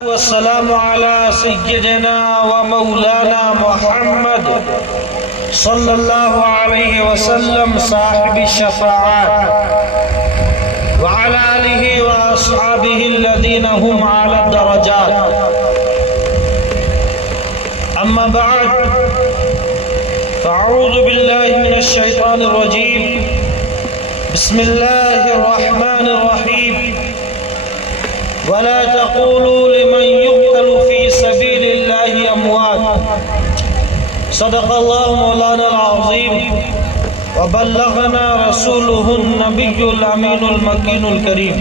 والسلام على سيدنا ومولانا محمد صلى الله عليه وسلم صاحب الشفاعات وعلى آله وأصحابه الذين هم على الدرجات. أما بعد فأعوذ بالله من الشيطان الرجيم. بسم الله الرحمن الرحيم. ولا تقولوا لمن يقتل في سبيل الله أموات. صدق الله مولانا العظيم وبلغنا رسوله النبي الأمين المكين الكريم.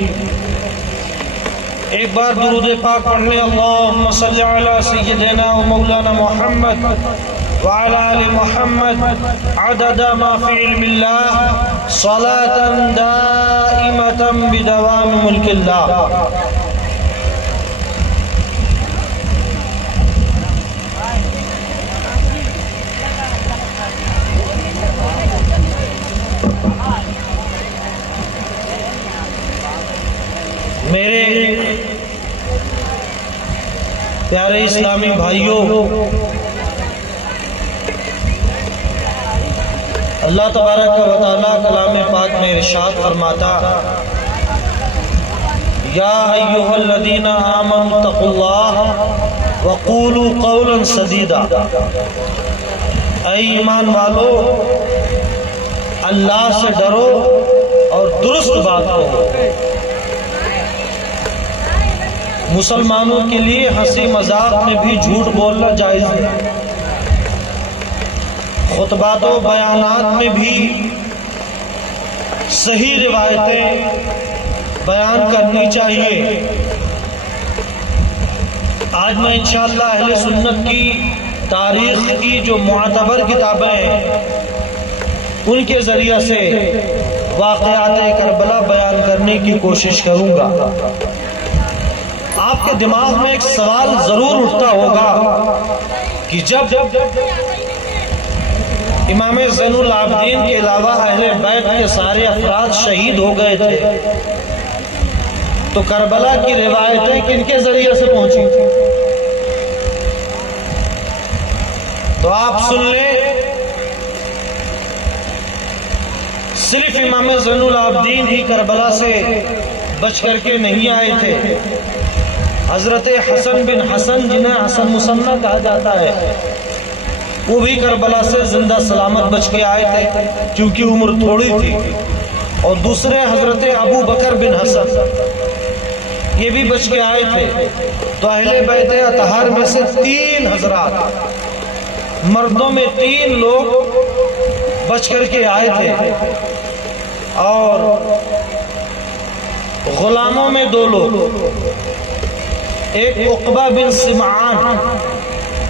ایک بار درود پاک پڑھ لیں. اللہم صلی علی سیدنا و مولانا محمد وعلى آل محمد عدد ما في علم الله صلاة دائمة بدوام ملك الله. میرے پیارے اسلامی بھائیوں، اللہ تبارک و تعالیٰ کلام پاک میں ارشاد فرماتا: یا ایھا الذین آمنوا اتقوا اللہ وقولوا قولا سدیدا. اے ایمان والو، اللہ سے ڈرو اور درست بات کرو. مسلمانوں کے لیے ہنسی مذاق میں بھی جھوٹ بولنا جائز ہے. خطبات و بیانات میں بھی صحیح روایتیں بیان کرنی چاہیے. آج میں انشاءاللہ اہل سنت کی تاریخ کی جو معتبر کتابیں ہیں ان کے ذریعے سے واقعات کربلا بیان کرنے کی کوشش کروں گا. آپ کے دماغ میں ایک سوال ضرور اٹھتا ہوگا کہ جب امام زین العابدین کے علاوہ اہل بیت کے سارے افراد شہید ہو گئے تھے تو کربلا کی روایتیں کن کے ذریعے سے پہنچی؟ تو آپ سن لیں، صرف امام زین العابدین ہی کربلا سے بچ کر کے نہیں آئے تھے. حضرت حسن بن حسن، جنہیں حسن مصنع کہا جاتا ہے، وہ بھی کربلا سے زندہ سلامت بچ کے آئے تھے کیونکہ عمر تھوڑی تھی. اور دوسرے حضرت ابو بکر بن حسن، یہ بھی بچ کے آئے تھے. تو اہل بیت اطہار میں سے 3 حضرات، مردوں میں 3 لوگ بچ کر کے آئے تھے اور غلاموں میں 2 لوگ. ایک عقبہ بن سمعان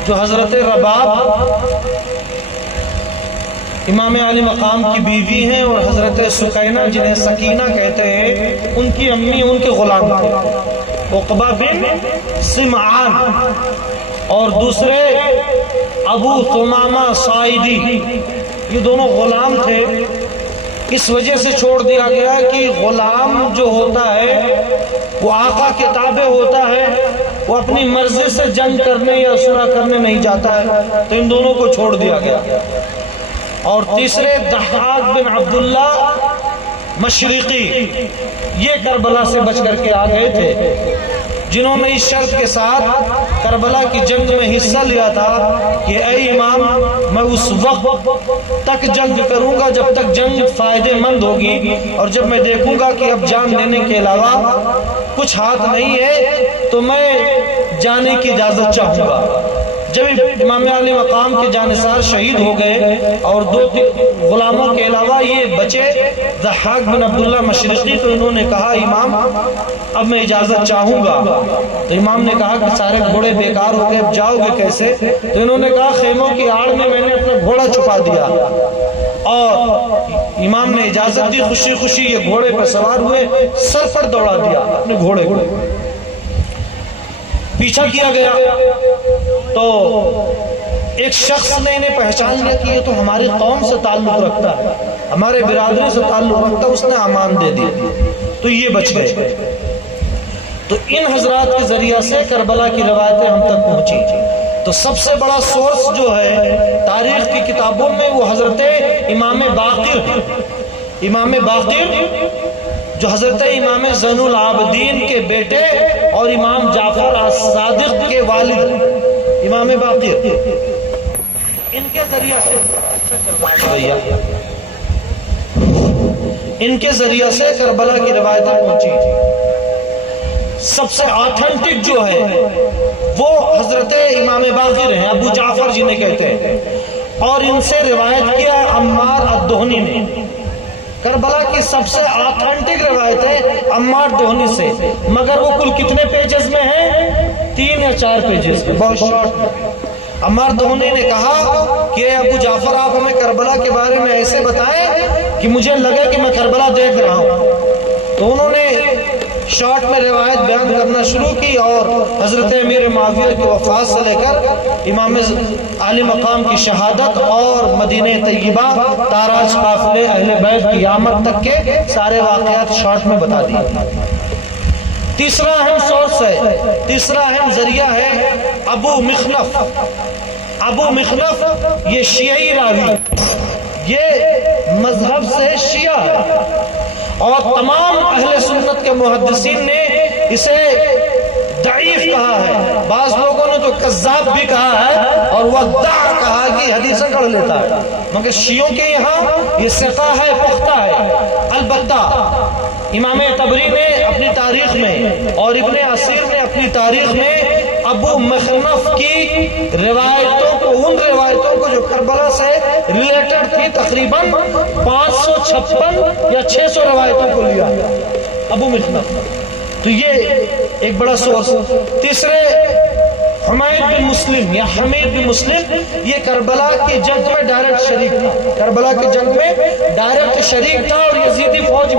جو حضرت رباب امام علی مقام کی بیوی ہیں، اور حضرت سکینہ جنہیں سکینہ کہتے ہیں، ان کی امی ان کے غلام تھے. عقبہ بن سمعان اور دوسرے ابو ثمامہ صائدی، یہ دونوں غلام تھے. اس وجہ سے چھوڑ دیا گیا کہ غلام جو ہوتا ہے وہ آقا کے تابع ہوتا ہے، وہ اپنی مرضی سے جنگ کرنے یا اسرا کرنے نہیں جاتا ہے، تو ان دونوں کو چھوڑ دیا گیا. اور تیسرے ضحاک بن عبداللہ مشرقی، یہ کربلا سے بچ کر کے آ گئے تھے، جنہوں نے اس شرط کے ساتھ کربلا کی جنگ میں حصہ لیا تھا کہ اے امام، میں اس وقت تک جنگ کروں گا جب تک جنگ فائدے مند ہوگی، اور جب میں دیکھوں گا کہ اب جان دینے کے علاوہ کچھ ہاتھ نہیں ہے تو میں جانے کی اجازت چاہوں گا. جب امام علی مقام کے جانثار شہید ہو گئے اور 2 غلاموں کے علاوہ یہ بچے ضحاک بن عبداللہ مشرقی، تو انہوں نے کہا امام اب میں اجازت چاہوں گا. تو امام نے کہا کہ سارے گھوڑے بیکار ہو گئے، اب جاؤ گے کیسے؟ تو انہوں نے کہا خیموں کی آڑ میں میں نے اپنا گھوڑا چھپا دیا. اور امام نے اجازت دی، خوشی خوشی یہ گھوڑے پر سوار ہوئے، سر پر دوڑا دیا اپنے گھوڑے کو. پیچھا کیا گیا تو ایک شخص نے انہیں پہچان لیا کہ یہ تو ہماری قوم سے تعلق رکھتا ہے، ہمارے برادری سے تعلق رکھتا ہے، اس نے امان دے دی. تو یہ بچ گئے. تو ان حضرات کے ذریعہ سے کربلا کی روایتیں ہم تک پہنچی. تو سب سے بڑا سورس جو ہے تاریخ کی کتابوں میں وہ حضرت امام باقر جو حضرت امام زین العابدین کے بیٹے اور امام جعفر الصادق کے والد امام باقر، ان کے ذریعہ سے کربلا کی روایتیں پہنچی. سب سے آتھنٹک جو ہے وہ حضرت امام باقر ہیں، ابو جعفر جنہیں کہتے ہیں، اور ان سے روایت کیا عمار الدہنی نے. کربلا کی سب سے آتھنٹک روایت ہے عمار دہنی سے، مگر وہ کل کتنے پیجز میں ہیں؟ 3 یا 4 پیجز میں، بہت شارٹ. عمار دہنی نے کہا کہ ابو جعفر آپ ہمیں کربلا کے بارے میں ایسے بتائیں کہ مجھے لگے کہ میں کربلا دیکھ رہا ہوں. تو انہوں نے شارٹ میں روایت بیان کرنا شروع کی اور حضرت امیر معاویہ کی وفات سے لے کر امام عالی مقام کی شہادت اور مدینہ طیبہ تاراج قافلے اہل بیت کی آمد تک کے سارے واقعات شارٹ میں بتا دیے. تیسرا اہم سورس ہے، تیسرا اہم ذریعہ ہے ابو مخنف. یہ شیعی راوی، یہ مذہب سے شیعہ ہے اور تمام اہل سنت کے محدثین نے اسے ضعیف کہا ہے. بعض لوگوں نے تو کذاب بھی کہا ہے اور وضاع کہا کہ حدیثیں گڑھ لیتا ہے، مگر شیعوں کے یہاں یہ ثقہ ہے، پختہ ہے. البتہ امام طبری نے اپنی تاریخ میں اور ابن اسیر نے اپنی تاریخ میں ابو مخنف کی روایتوں کو، ان روایتوں کو جو کربلا سے ریلیٹڈ تھی، تقریباً 556 یا 600 روایتوں کو لیا ابو مخنف. تو یہ ایک بڑا سورس. تیسرے حمید بن مسلم یا حمید بن مسلم، یہ کربلا کی جنگ میں ڈائریکٹ شریک تھا، کربلا کی جنگ میں ڈائریکٹ شریک تھا اور یزیدی فوج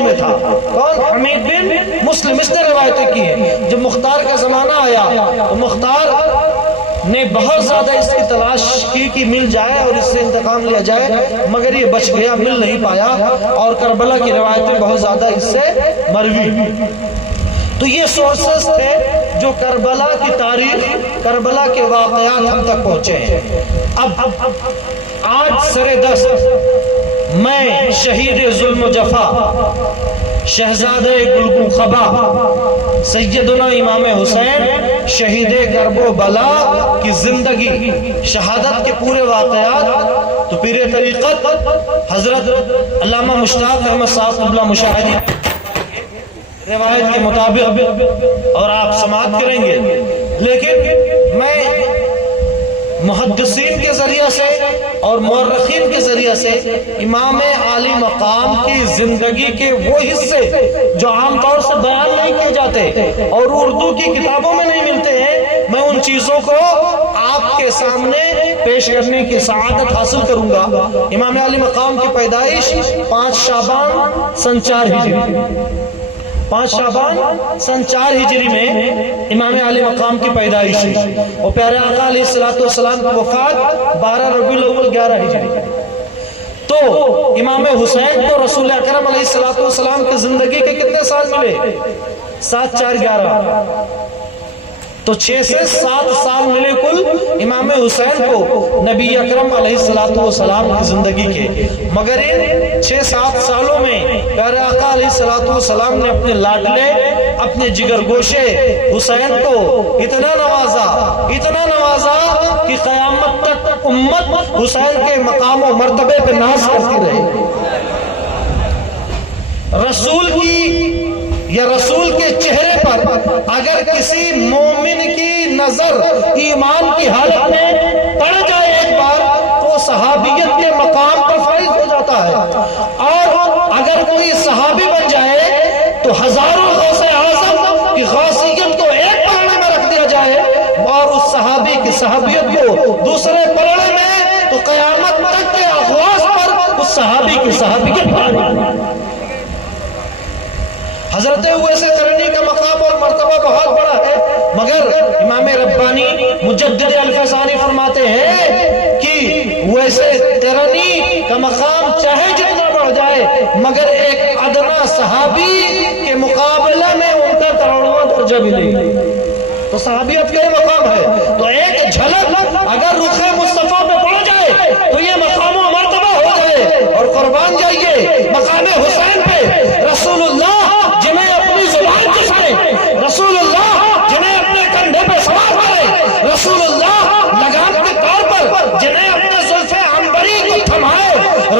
میں تھا. کون؟ حمید بن مسلم. اس نے روایتیں کی ہیں. جب مختار کا زمانہ آیا تو مختار نے بہت زیادہ اس کی تلاش کی کہ مل جائے اور اس سے انتقام لیا جائے، مگر یہ بچ گیا، مل نہیں پایا اور کربلا کی روایتیں بہت زیادہ اس سے مروی. تو یہ سورسز تھے جو کربلا کی تاریخ، کربلا کے واقعات ہم تک پہنچے ہیں. اب آج سر دست میں شہید ظلم و جفا، شہزادہ گلگون خبا، سیدنا امام حسین شہید کرب و بلا کی زندگی، شہادت کے پورے واقعات تو پیر طریقت حضرت علامہ مشتاق احمد صاحب قبلہ مشاہدی روایت کے مطابق اور آپ سماعت کریں گے. لیکن میں محدثین کے ذریعہ سے اور مورخین کے ذریعہ سے امام عالی مقام کی زندگی کے وہ حصے جو عام طور سے بیان نہیں کیے جاتے اور اردو کی کتابوں میں نہیں ملتے ہیں، میں ان چیزوں کو آپ کے سامنے پیش کرنے کی سعادت حاصل کروں گا. امام عالی مقام کی پیدائش 5 شعبان سن 4 ہجری، 5 شعبان سن 4 ہجری میں امام عالی مقام کی پیدائش ہے اور پیارے آقا علیہ السلام کی وفات 12 ربیع الاول 11 ہجری. تو امام حسین کو رسول اکرم علیہ السلام کی زندگی کے کتنے سال ملے؟ 7 4 11، تو 6 سے 7 سال ملے کل امام حسین کو نبی اکرم علیہ السلام کی زندگی کے. مگر ان 6-7 سالوں میں پیارے آقا علیہ السلام نے اپنے لاڈلے، اپنے جگر گوشے حسین کو اتنا نوازا کہ قیامت تک امت حسین کے مقام و مرتبے پہ ناز کرتی رہے. رسول کی یا رسول کے چہرے پر اگر کسی مومن کی نظر ایمان کی حالت میں پڑ جائے ایک بار تو صحابیت کے مقام پر فائز ہو جاتا ہے، اور اگر کوئی صحابی بن جائے تو ہزاروں غوث اعظم کی غوثیت کو ایک پلڑے میں رکھ دیا جائے اور اس صحابی کی صحابیت کو دوسرے پلڑے میں، تو قیامت تک کے اغواص پر اس صحابی کی صحابیت پڑے. حضرت اویس قرنی کا مقام اور مرتبہ بہت بڑا ہے، مگر امام ربانی مجدد الفسانی فرماتے ہیں کہ اویس قرنی کا مقام چاہے جتنا بڑھ جائے مگر ایک ادنا صحابی کے مقابلے اعلیٰ میں ان کا کروڑواں درجہ ملے، تو صحابیت کا یہ مقام ہے۔ تو ایک جھلک اگر رخ مصطفیٰ پہ پڑ جائے تو یہ مقام و مرتبہ ہو جائے۔ اور قربان جائیے مقام حسین پہ، رسول اللہ جنہیں اپنی زبان چسے، رسول اللہ جنہیں اپنے کندھے پہ سوار کرے، رسول اللہ لگام کے طور پر جنہیں اپنے زلف عنبری کو تھمائے،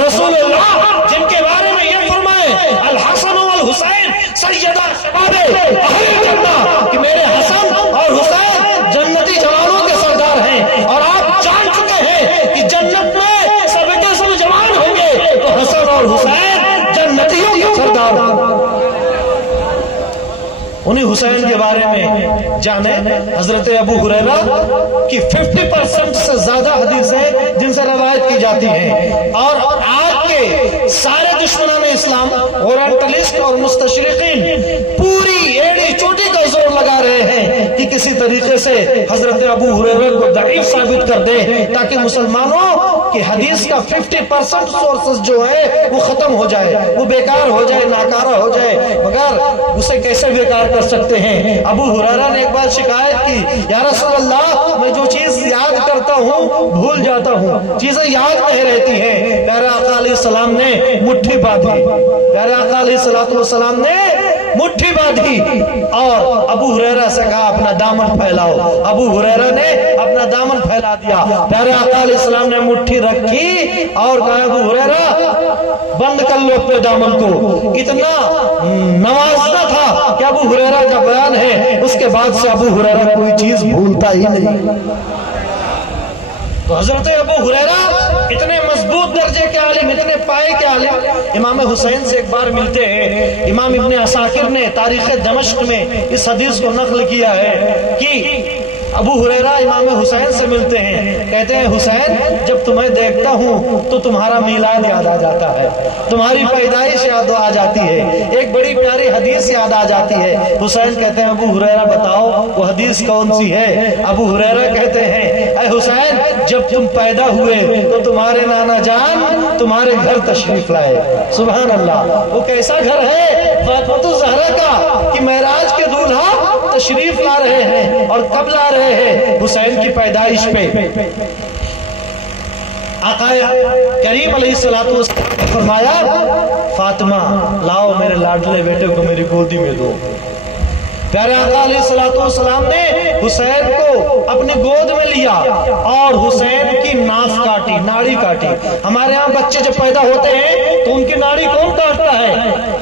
رسول اللہ جن کے بارے میں یہ فرمائے الحسن والحسین سیدہ شباب اہل جنہ، کہ میرے حسن اور حسین جنتی جوانوں کے سردار ہیں۔ اور آپ جان چکے ہیں کہ جنت میں سب کے سب جوان ہوں گے، تو حسن اور حسین جنتیوں کے سردار ہیں۔ انہی حسین کے بارے میں جانے حضرت ابو ہریرہ کی 50% سے زیادہ حدیثیں جن سے روایت کی جاتی ہیں، اور آج کے سارے دشمنان اسلام اورینٹلسٹ اور مستشرقین پوری ایڑی چوٹی کا زور لگا رہے ہیں کہ کسی طریقے سے حضرت ابو ہریرہ کو ضعیف ثابت کر دیں، تاکہ مسلمانوں کی حدیث کا 50% سورسز جو ہے وہ ختم ہو جائے، وہ بیکار ہو جائے، ناکارہ ہو جائے۔ مگر اسے کیسے بیکار کر سکتے ہیں؟ ابو ہریرہ نے ایک بار شکایت کی، یا رسول اللہ میں جو چیز یاد کرتا ہوں بھول جاتا ہوں، چیزیں یاد نہیں رہتی ہیں۔ پیارے آقا علیہ السلام نے مٹھی باندھی، پیارے آقا علیہ السلام نے مٹھی باندھی اور ابو ہریرہ سے کہا اپنا دامن پھیلاؤ۔ ابو ہریرہ نے اپنا دامن پھیلا دیا۔ پیارے آقا علیہ السلام نے مٹھی رکھی اور کہا ابو ہریرہ بند کر لو اپنے دامن کو۔ اتنا نوازنا تھا کہ ابو ہریرہ کا بیان ہے، اس کے بعد سے ابو ہریرہ کوئی چیز بھولتا ہی نہیں۔ تو حضرت ابو ہریرہ اتنے مضبوط درجے کے عالم، اتنے پائے کے عالم، امام حسین سے ایک بار ملتے ہیں۔ امام ابن عساکر نے تاریخ دمشق میں اس حدیث کو نقل کیا ہے کہ ابو ہریرہ امام حسین سے ملتے ہیں، کہتے ہیں حسین جب تمہیں دیکھتا ہوں تو تمہارا میلاد یاد آ جاتا ہے، تمہاری پیدائش یاد آ جاتی ہے، ایک بڑی پیاری حدیث یاد آ جاتی ہے۔ حسین کہتے ہیں ابو ہریرہ بتاؤ وہ حدیث کون سی ہے؟ ابو ہریرہ کہتے ہیں اے حسین جب تم پیدا ہوئے تو تمہارے نانا جان تمہارے گھر تشریف لائے۔ سبحان اللہ، وہ کیسا گھر ہے فاطمہ الزہرا کا کہ معراج کے دولہا تشریف لا رہے ہیں، اور کب لا رہے ہیں؟ حسین کی پیدائش پہ۔ آقا کریم علیہ السلام نے فرمایا فاطمہ لاؤ میرے لاڈلے بیٹے کو میری گودی میں دو۔ پیارے آقا علیہ السلام نے حسین کو اپنی گود میں لیا اور حسین کی ناف کاٹی، ناڑی کاٹی۔ ہمارے ہاں بچے جب پیدا ہوتے ہیں تو ان کی ناڑی کون کاٹتا ہے؟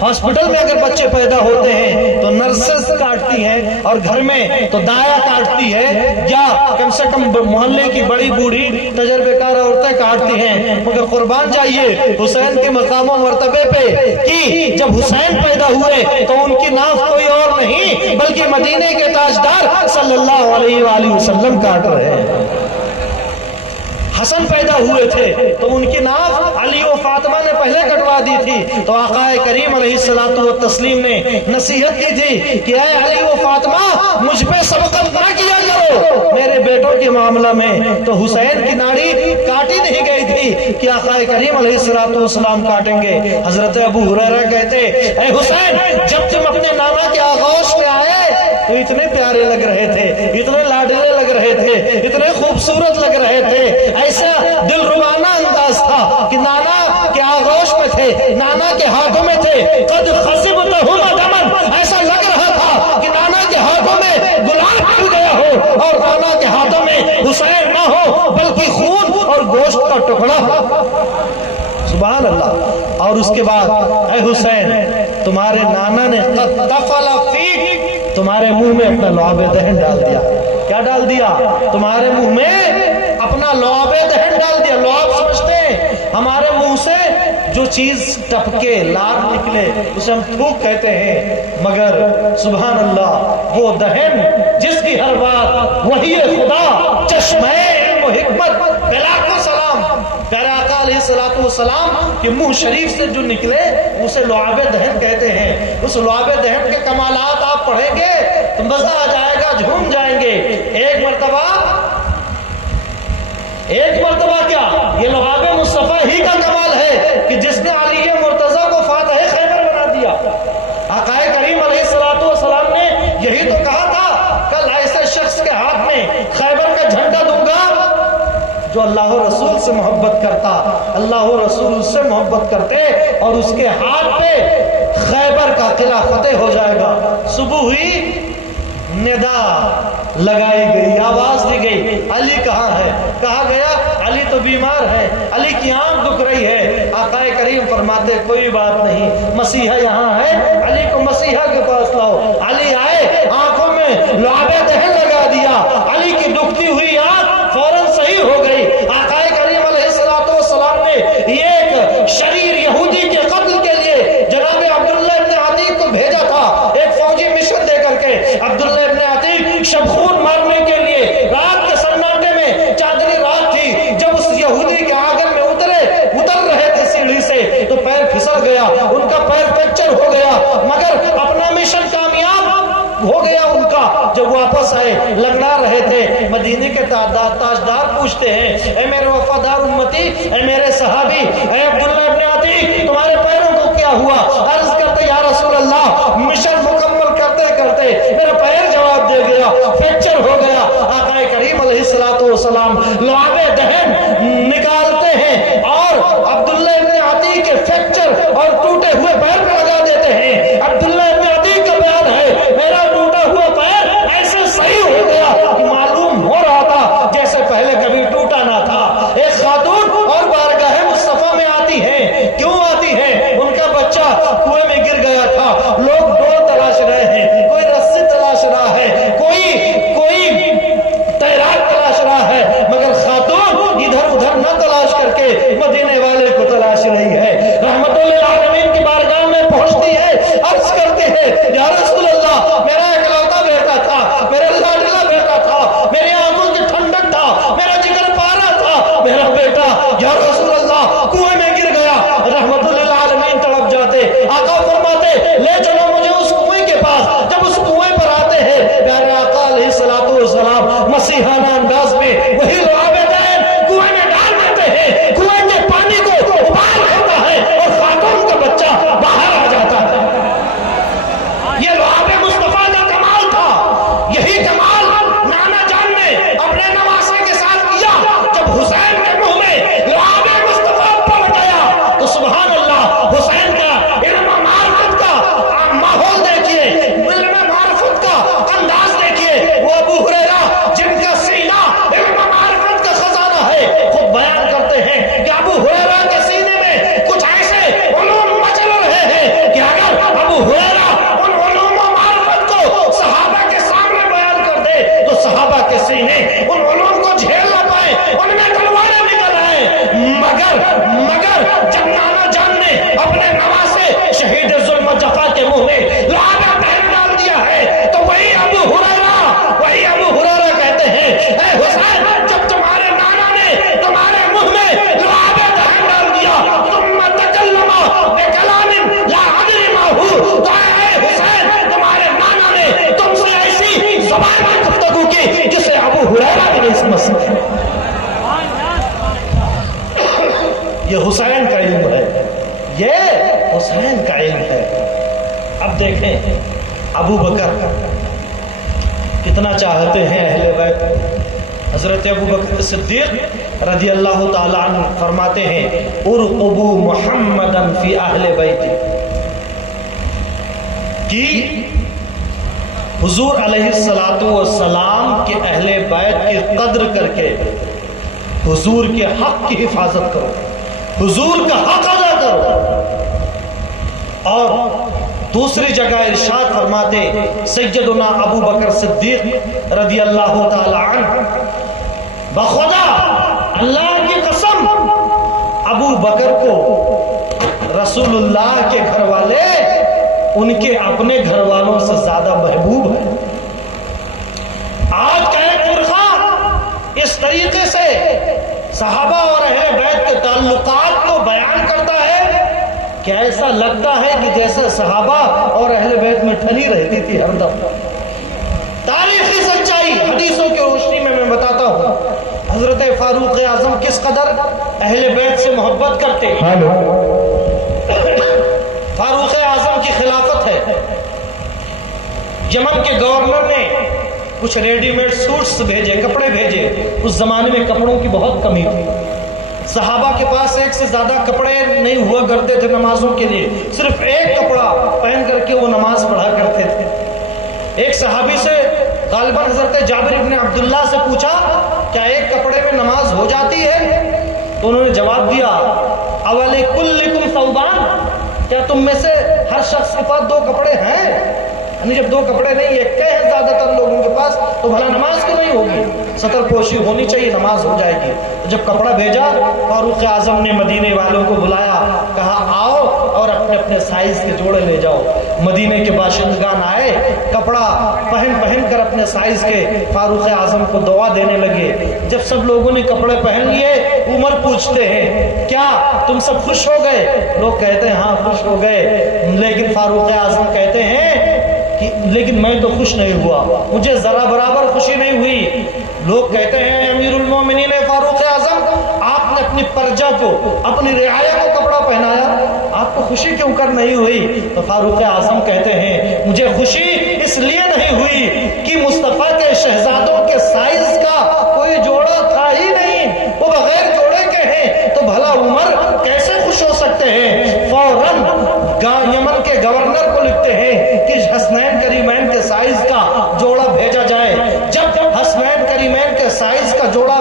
ہاسپٹل میں اگر بچے پیدا ہوتے ہیں تو نرسز کاٹتی ہیں، اور گھر میں تو دایا کاٹتی ہے، یا کم سے کم محلے کی بڑی بوڑھی تجربے کار عورتیں کاٹتی ہیں۔ مگر قربان جائیے حسین کے مقام و مرتبے پہ کہ جب حسین پیدا ہوئے تو ان کی ناف کوئی اور نہیں بلکہ مدینے کے تاجدار صلی اللہ علیہ وآلہ وسلم کاٹ رہے ہیں۔ حسن پیدا ہوئے تھے تو ان کی ناف علی و فاطمہ نے پہلے کٹوا دی تھی، تو آقا کریم علیہ الصلوۃ والتسلیم نے نصیحت کی تھی کہ اے علی و فاطمہ مجھ پہ سبقت نہ کیا کرو میرے بیٹوں کے معاملہ میں۔ تو حسین کی ناڑی کاٹی نہیں گئی تھی کہ آقا کریم علیہ الصلوۃ والسلام کاٹیں گے۔ حضرت ابو ہریرہ کہتے اے حسین جب تم اپنے نانا کے آغوش میں آئے تو اتنے پیارے لگ رہے تھے، اتنے لاڈلے لگ رہے تھے، اتنے خوبصورت لگ رہے تھے، ایسا دل روانہ انداز تھا کہ نانا کے آغوش میں تھے، نانا کے ہاتھوں میں تھے، قد خصبتہم دمن، ایسا لگ رہا تھا کہ نانا کے ہاتھوں میں گلاب کھل گیا ہو اور نانا کے ہاتھوں میں حسین نہ ہو بلکہ خون اور گوشت کا ٹکڑا ہو۔ سبحان اللہ۔ اور اس کے بعد اے حسین تمہارے نانا نے قد تفل فیک، تمہارے منہ میں اپنا لعاب دہن ڈال دیا۔ کیا ڈال دیا؟ تمہارے منہ میں اپنا لعاب دہن ڈال دیا۔ لعاب سمجھتے ہیں ہمارے منہ سے جو چیز ٹپکے لار نکلے اسے ہم تھوک کہتے ہیں، مگر سبحان اللہ وہ دہن جس کی ہر بات وحی خدا چشمہ علم و حکمت بلاکو سلام، پیارے آقا علیہ السلام کے منہ شریف سے جو نکلے اسے لعاب دہن کہتے ہیں۔ اس لعاب دہن کے کمالات آپ پڑھیں گے تو مزہ آ جائے گا، جھوم جائیں گے۔ ایک مرتبہ کیا یہ لعاب مصطفیٰ ہی کا کمال ہے کہ جس نے علی مرتضیٰ کو فاتح خیبر بنا دیا۔ آقا کریم علیہ الصلوۃ کے ہاتھ میں خیبر کا جھنڈا دوں گا۔ جو اللہ و رسول سے محبت کرتا، اللہ و رسول اس سے محبت کرتے اور اس کے ہاتھ پہ خیبر کا قلعہ فتح ہو جائے گا۔ صبح ہوئی، ندا لگائی گئی، آواز دی گئی، علی کہاں ہے؟ کہا گیا علی تو بیمار ہے، علی کی آنکھ دکھ رہی ہے۔ آقا کریم فرماتے کوئی بات نہیں، مسیحا یہاں ہے، علی کو مسیحا کے پاس لاؤ۔ علی آئے، آنکھوں میں لعاب دہن لگا دیا، علی کی دکھتی ہوئی آنکھ فوراً صحیح ہو گئی۔ آقا کریم علیہ السلام نے ایک شریر یہودی کے قتل کے لیے جناب عبداللہ ابن عتیق کو بھیجا تھا، ایک فوجی مشن دے کر کے۔ عبداللہ ابن عتیق شب خون مارنے کے لیے رات کے سناٹے میں، چاندنی رات تھی، جب اس یہودی کے آنگن میں اتر رہے تھے سیڑھی سے تو پیر پھسل گیا، ان کا پیر فریکچر ہو گیا، مگر اپنا مشن کامیاب ہو گیا ان کا۔ جب واپس آئے لگڑا رہے تھے، مدینے کے تاجدار پوچھتے ہیں اے میرے وفادار امتی، اے میرے صحابی، اے عبداللہ ابن عتیق، تمہارے پیروں کو کیا ہوا؟ عرض کرتے یا رسول اللہ مشن مکمل کرتے کرتے میرا پیر جواب دے گیا، فریکچر ہو گیا۔ آقا کریم علیہ السلام لعاب دہن نکالتے ہیں اور عبداللہ ابن عتیق کے فریکچر اور ٹوٹے ہوئے پیر پہ لگا دیتے ہیں۔ عبداللہ ابن عتیق کا بیان ہے میرا ٹوٹا ہوا پیر ایسے صحیح ہو گیا کہ معلوم ہو رہا تھا جیسے پہلے کبھی ٹوٹا نہ تھا۔ ایک خاتون اور بارگاہ مصطفیٰ میں آتی ہے، کیوں آتی ہے؟ ان کا بچہ کنویں میں گر گیا تھا، لوگ ڈول تلاش رہے ہیں، کوئی رسی تلاش رہا ہے، کوئی تیراک تلاش رہا ہے، مگر خاتون ادھر ادھر نہ تلاش کر کے مدینے والے کو تلاش رہی ہے۔ رحمت للعالمین کی بارگاہ میں پہنچتی ہے، عرض کرتی ہے یا رسول اللہ میرا اکلوتا بیٹا تھا، میرا لاڈلا بیٹا تھا، میری آنکھوں کی ٹھنڈک تھا، میرا جگر پارا تھا، میرا بیٹا یا رسول اللہ کنویں میں گر گیا۔ رحمت للعالمین تڑپ جاتے، آقا فرماتے لے چلو مجھے اس کنویں کے پاس۔ جب اس کنویں پر آتے ہیں پیارے آقا علیہ السلام مسیحانہ انداز میں وہی لعاب دہن کنویں میں ڈال دیتے ہیں، کنویں کے پانی کو ابال ہوتا ہے اور خاتون کا بچہ باہر آ جاتا ہے۔ یہ لعاب مصطفیٰ کا کمال تھا، یہی کمال نانا جان نے اپنے نواسے کے ساتھ کیا۔ جب حسین کے منہ میں لعاب مصطفیٰ پڑ گیا تو سبحان اللہ، حسین کا علم و معرفت کا ماحول دیکھیے، علم و معرفت کا انداز دیکھیے۔ وہ ابو ہریرہ جن کا سینہ علم و معرفت کا خزانہ ہے، خود بیان کرتے ہیں کہ ابو ہریرہ کے سینے میں کچھ ایسے علوم مچل رہے ہیں کہ اگر ابو ہریرہ ان علوم و معرفت کو صحابہ کے سامنے بیان کر دے تو صحابہ کے سینے ان علوم کو جھیل نہ پائے، ان میں تلواریں نکل آئے۔ مگر جب نانا جان نے اپنے نواسے شہید ظلم و جفا کے منہ میں لعاب دہن ڈال دیا ہے تو وہی ابو ہریرہ کہتے ہیں اے حسین جب تمہارے نانا نے تمہارے منہ میں لعاب دہن ڈال دیا ثم تکلم بکلام لا ادری ما ہو، تو اے حسین تمہارے نانا نے تم سے ایسی زبان میں گفتگو کی جسے ابو ہریرہ بھی نہیں سمجھ سکے۔ یہ حسین کا علم ہے، یہ حسین کا علم ہے۔ اب دیکھیں ابو بکر کتنا چاہتے ہیں اہل بیت۔ حضرت ابو بکر صدیق رضی اللہ تعالی عنہ فرماتے ہیں ارقبوا محمدا فی اہل بیتی، کہ حضور علیہ السلام کے اہل بیت کی قدر کر کے حضور کے حق کی حفاظت کرو، حضور کا حق ادا کرو۔ اور دوسری جگہ ارشاد فرماتے سیدنا ابو بکر صدیق رضی اللہ تعالی عنہ بخدا اللہ کی قسم ابو بکر کو رسول اللہ کے گھر والے ان کے اپنے گھر والوں سے زیادہ محبوب ہے۔ آج کا ایک فرقہ اس طریقے سے صحابہ اور اہل بیت کے تعلقات کو بیان کرتا ہے کہ ایسا لگتا ہے کہ جیسے صحابہ اور اہل بیت میں ٹھنی رہتی تھی ہر دم۔ تاریخی سچائی حدیثوں کی روشنی میں بتاتا ہوں حضرت فاروق اعظم کس قدر اہل بیت سے محبت کرتے ہیں۔ فاروق اعظم کی خلافت ہے، یمن کے گورنر نے کچھ ریڈی میڈ سوٹس بھیجے، کپڑے بھیجے۔ اس زمانے میں کپڑوں کی بہت کمی تھی، صحابہ کے پاس ایک سے زیادہ کپڑے نہیں ہوا کرتے تھے نمازوں کے لیے، صرف ایک کپڑا پہن کر کے وہ نماز پڑھا کرتے تھے۔ ایک صحابی سے غالباً حضرت جابر ابن عبداللہ سے پوچھا کیا ایک کپڑے میں نماز ہو جاتی ہے؟ تو انہوں نے جواب دیا اولکلکم ثوبان، کیا تم میں سے ہر شخص کے پاس دو کپڑے ہیں؟ یعنی جب دو کپڑے نہیں ایک ہیں زیادہ تر لوگوں کے پاس تو بھلا نماز کیوں نہیں ہوگی؟ سطر پوشی ہونی چاہیے، نماز ہو جائے گی۔ جب کپڑا بھیجا فاروق اعظم نے مدینے والوں کو بلایا، کہا آؤ اور اپنے اپنے سائز کے جوڑے لے جاؤ۔ مدینے کے باشندگان آئے، کپڑا پہن کر اپنے سائز کے فاروق اعظم کو دعا دینے لگے۔ جب سب لوگوں نے کپڑے پہن لیے، عمر پوچھتے ہیں کیا تم سب خوش ہو گئے؟ لوگ کہتے ہیں ہاں خوش ہو گئے، لیکن فاروق اعظم کہتے ہیں کہ لیکن میں تو خوش نہیں ہوا، مجھے ذرا برابر خوشی نہیں ہوئی۔ لوگ کہتے ہیں امیر المومنین فاروق اعظم، آپ نے اپنی پرجا کو، اپنی رعایا کو کپڑا پہنایا، آپ کو خوشی کیوں کر نہیں ہوئی؟ تو فاروق اعظم کہتے ہیں مجھے خوشی اس لیے نہیں ہوئی کہ مصطفیٰ کے شہزادوں کے سائز کا کوئی جوڑا تھا ہی نہیں، وہ بغیر جوڑے کے ہیں، تو بھلا عمر کیسے خوش ہو سکتے ہیں؟ فوراً یمن کے گورنر کو لکھتے ہیں کہ حسنین کریمین کے سائز کا جوڑا بھیجا جائے۔ جب حسنین کریمین کے سائز کا جوڑا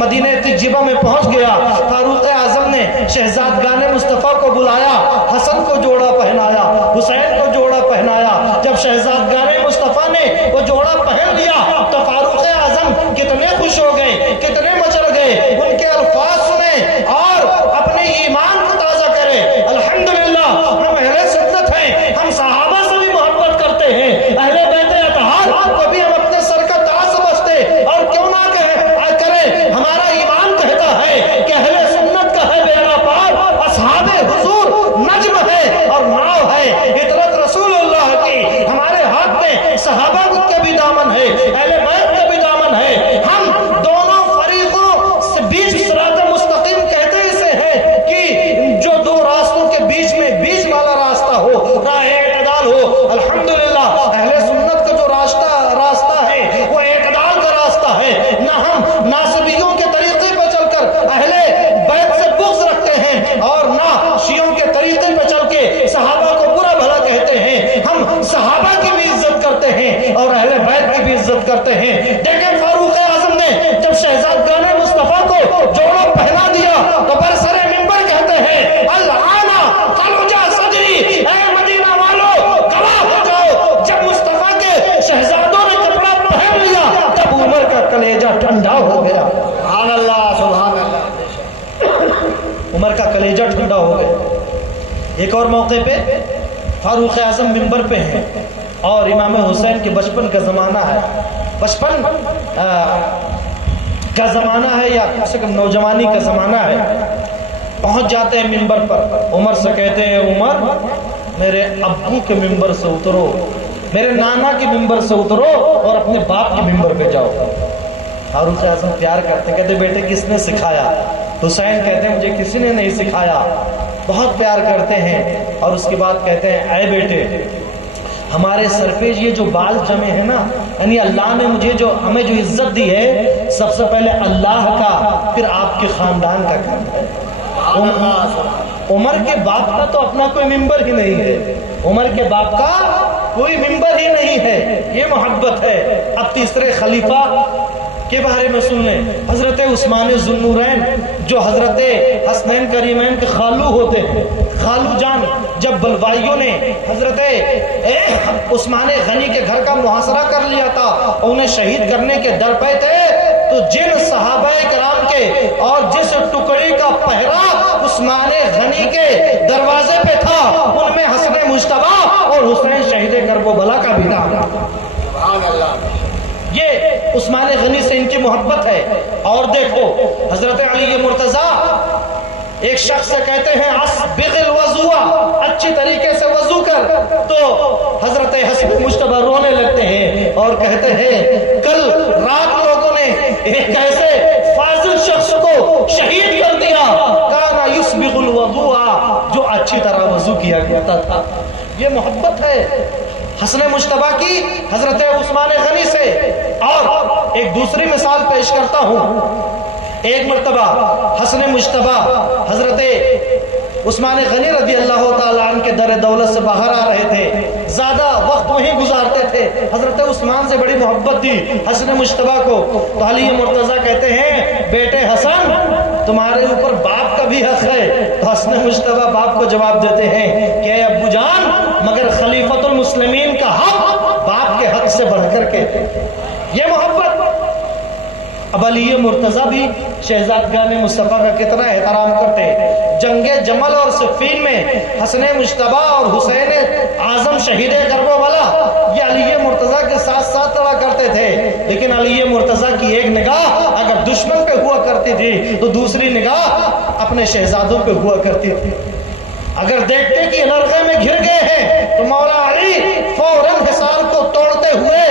مدینہ تجیبہ میں پہنچ گیا، فاروق اعظم نے شہزادگان مصطفیٰ کو بلایا، حسن کو جوڑا پہنایا، حسین کو جوڑا پہنایا۔ جب شہزادگان مصطفیٰ نے وہ جوڑا پہن لیا تو فاروق اعظم کتنے خوش ہو گئے، کتنے مچل گئے۔ ان کے الفاظ سنیں اور اپنے ایمان کو تازہ کریں۔ الحمدللہ ہم اہل سنت ہیں، ہم صحابہ سے بھی محبت کرتے ہیں، اہل بیت اطہار کو بھی ہم اپنے سر کا تاج سمجھتے، اور کیوں نہ کریں، ہمارا ایمان کہتا ہے کہ اہل سنت کا ہے بیڑا پار، اصحاب حضور نجم ہے اور ناؤ ہے، عطرت رسول اللہ کی ہمارے ہاتھ میں، صحابہ کے بھی دامن ہے، اہل بیت کا بھی دامن ہے۔ ہم دونوں فریقوں سے بیچ صراط مستقیم کہتے اسے ہیں کہ جو دو راستوں کے بیچ میں بیچ والا راستہ ہو، راہ اعتدال ہو۔ الحمدللہ اہل سنت کا جو راستہ ہے وہ اعتدال کا راستہ ہے، نہ ہم ناصبیوں کے طریقے پر چل کر اہل بیت سے بغض رکھتے ہیں، اور نہ شیعوں کے طریقے پر چل کے صحابہ کو برا بھلا کہتے ہیں۔ ہم صحابہ کی بھی عزت کرتے ہیں اور اہل بیت کی بھی عزت کرتے ہیں۔ دیکھیں فاروق اعظم نے جب شہزادگان مصطفیٰ کو جوڑا پہنا دیا تو برسر منبر کہتے ہیں العانا قلجا صدری، اے مدینہ والو گواہ ہو جاؤ، جب مصطفیٰ کے شہزادوں نے کپڑا پہن لیا تب عمر کا کلیجہ ٹھنڈا ہو گیا۔ سبحان اللہ سبحان اللہ، عمر کا کلیجہ ٹھنڈا ہو گیا۔ ایک اور موقع پہ فاروق اعظم منبر پہ ہیں اور امام حسین کے بچپن کا زمانہ ہے، بچپن کا زمانہ ہے یا کم سے کم نوجوانی کا زمانہ ہے۔ پہنچ جاتے ہیں منبر پر، عمر سے کہتے ہیں عمر میرے ابو کے منبر سے اترو، میرے نانا کے منبر سے اترو اور اپنے باپ کے منبر پہ جاؤ۔ فاروق اعظم پیار کرتے، کہتے بیٹے کس نے سکھایا؟ حسین کہتے ہیں مجھے کسی نے نہیں سکھایا، بہت پیار کرتے ہیں۔ اور اس کے بعد کہتے ہیں اے بیٹے ہمارے سر پہ یہ جو بال جمے ہیں نا، یعنی اللہ نے مجھے جو ہمیں جو عزت دی ہے، سب سے پہلے اللہ کا پھر آپ کے خاندان کا کام ہے۔ عمر کے باپ کا تو اپنا کوئی ممبر ہی نہیں ہے، عمر کے باپ کا کوئی ممبر ہی نہیں ہے، یہ محبت ہے۔ اب تیسرے خلیفہ کے بارے میں سن لیں، حضرت عثمان ذو النورین جو حضرت حسنین کریمین کے خالو ہوتے ہیں، خالو جان جب بلوائیوں نے حضرت عثمان غنی کے گھر کا محاصرہ کر لیا تھا اور انہیں شہید کرنے کے در پہ تھے، تو جن صحابہ کرام کے اور جس ٹکڑی کا پہرا عثمان غنی کے دروازے پہ تھا ان میں حسن مجتبی اور حسین شہید کربلا کا بھی نام۔ یہ عثمان غنی سے ان کی محبت ہے۔ اور دیکھو حضرت علی مرتضیٰ ایک شخص سے کہتے ہیں اسبغ الوضوء، اچھی طریقے سے وضو کر، تو حضرت حسن مجتبی رونے لگتے ہیں اور کہتے ہیں کل رات لوگوں نے ایک ایسے فاضل شخص کو شہید کر دیا، کانا یسبغ الوضوء، جو اچھی طرح وضو کیا کرتا تھا۔ یہ محبت ہے حسن مجتبی کی حضرت عثمان غنی سے۔ اور ایک دوسری مثال پیش کرتا ہوں۔ ایک مرتبہ حسن مجتبی حضرت عثمان غنی رضی اللہ تعالیٰ عنہ کے در دولت سے باہر آ رہے تھے، زیادہ وقت وہیں گزارتے تھے، حضرت عثمان سے بڑی محبت تھی حسن مجتبی کو۔ تو علی مرتضیٰ کہتے ہیں بیٹے حسن تمہارے اوپر باپ کا بھی حق ہے۔ تو حسن مجتبی باپ کو جواب دیتے ہیں کہ اے ابو جان مگر خلیفۃ المسلمین کا حق باپ کے حق سے بڑھ کر کے، یہ محبت۔ اب علی مرتضیٰ بھی شہزادگان مصطفیٰ کا کتنا احترام کرتے۔ جنگ جمل اور صفین میں حسن مجتبی اور حسین اعظم شہید کربلا یہ علی مرتضیٰ کے ساتھ ساتھ لڑا کرتے تھے، لیکن علی مرتضیٰ کی ایک نگاہ اگر دشمن پہ ہوا کرتی تھی تو دوسری نگاہ اپنے شہزادوں پہ ہوا کرتی تھی۔ اگر دیکھتے کہ لڑکے میں گھر گئے ہیں تو مولا علی فوراً حصار کو توڑتے ہوئے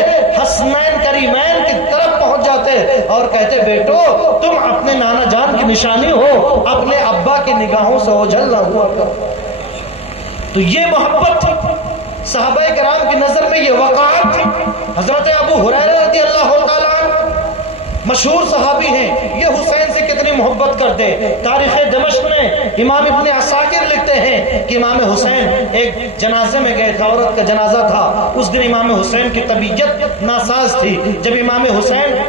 حسنین کریمین کی طرف پہنچ جاتے اور کہتے بیٹو تم اپنے نانا جان کی نشانی ہو، اپنے ابا کی نگاہوں سے اوجھل نہ ہوا کرو۔ تو یہ محبت تھی صحابہ کرام کی نظر میں، یہ وقار تھی۔ حضرت ابو ہریرہ رضی اللہ تعالیٰ مشہور صحابی ہیں، یہ حسین سے کتنی محبت کرتے۔ تاریخ دمشق میں امام ابن عساکر لکھتے ہیں کہ امام حسین ایک جنازے میں گئے تھے، عورت کا جنازہ تھا۔ اس دن امام حسین کی طبیعت ناساز تھی۔ جب امام حسین